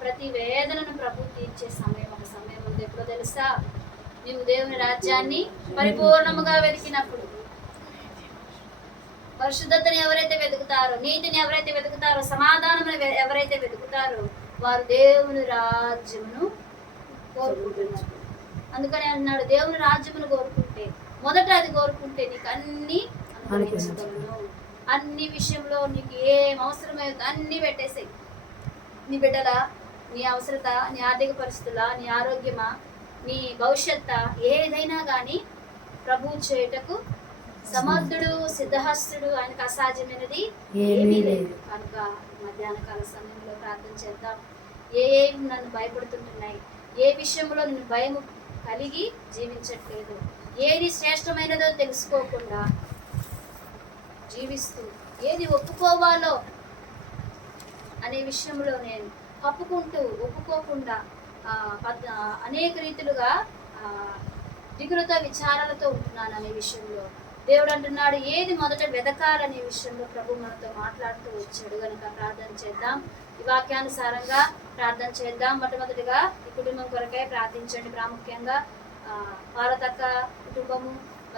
ప్రతి వేదనను ప్రభు తీర్చే సమయం ఒక సమయం ఉంది. ఎప్పుడో తెలుసా? నీవు దేవుని రాజ్యాన్ని పరిపూర్ణముగా వెతికినప్పుడు. పరిశుద్ధతను ఎవరైతే వెతుకుతారో, నీతిని ఎవరైతే వెతుకుతారో, సమాధానం ఎవరైతే వెతుకుతారో వారు దేవుని రాజ్యమును కోరుకుంటున్నారు. అందుకని అన్నాడు, దేవుని రాజ్యమును కోరుకుంటే మొదట అది కోరుకుంటే నీకు అన్ని అనుభవించగలను. అన్ని విషయంలో నీకు ఏం అవసరమైందో అన్ని పెట్టేసాయి. నీ బిడ్డల, నీ అవసరత, నీ ఆర్థిక పరిస్థితుల, నీ ఆరోగ్యమా, నీ భవిష్యత్ ఏదైనా కానీ ప్రభు చేయుటకు సమర్థుడు, సిద్ధహస్తుడు, ఆయనకు అసాధ్యమైనది ఏమీ లేదు. కనుక మధ్యాహ్న కాల సమయంలో ప్రార్థన చేద్దాం. ఏమి నన్ను భయపడుతుంటున్నాయి, ఏ విషయంలో నేను భయం కలిగి జీవించట్లేదు, ఏది శ్రేష్టమైనదో తెలుసుకోకుండా జీవిస్తూ ఏది ఒప్పుకోవాలో అనే విషయంలో నేను ఒప్పుకోకుండా అనేక రీతిలుగా దిగులుతో విచారాలతో ఉంటున్నాను అనే విషయంలో దేవుడు అంటున్నాడు, ఏది మొదట వెదకాలనే విషయంలో ప్రభు మనతో మాట్లాడుతూ వచ్చాడు. కనుక ప్రార్థన చేద్దాం, ఈ వాక్యానుసారంగా ప్రార్థన చేద్దాం. మొట్టమొదటిగా ఈ కుటుంబం కొరకై ప్రార్థించండి. ప్రాముఖ్యంగా పార్వతక్క కుటుంబము,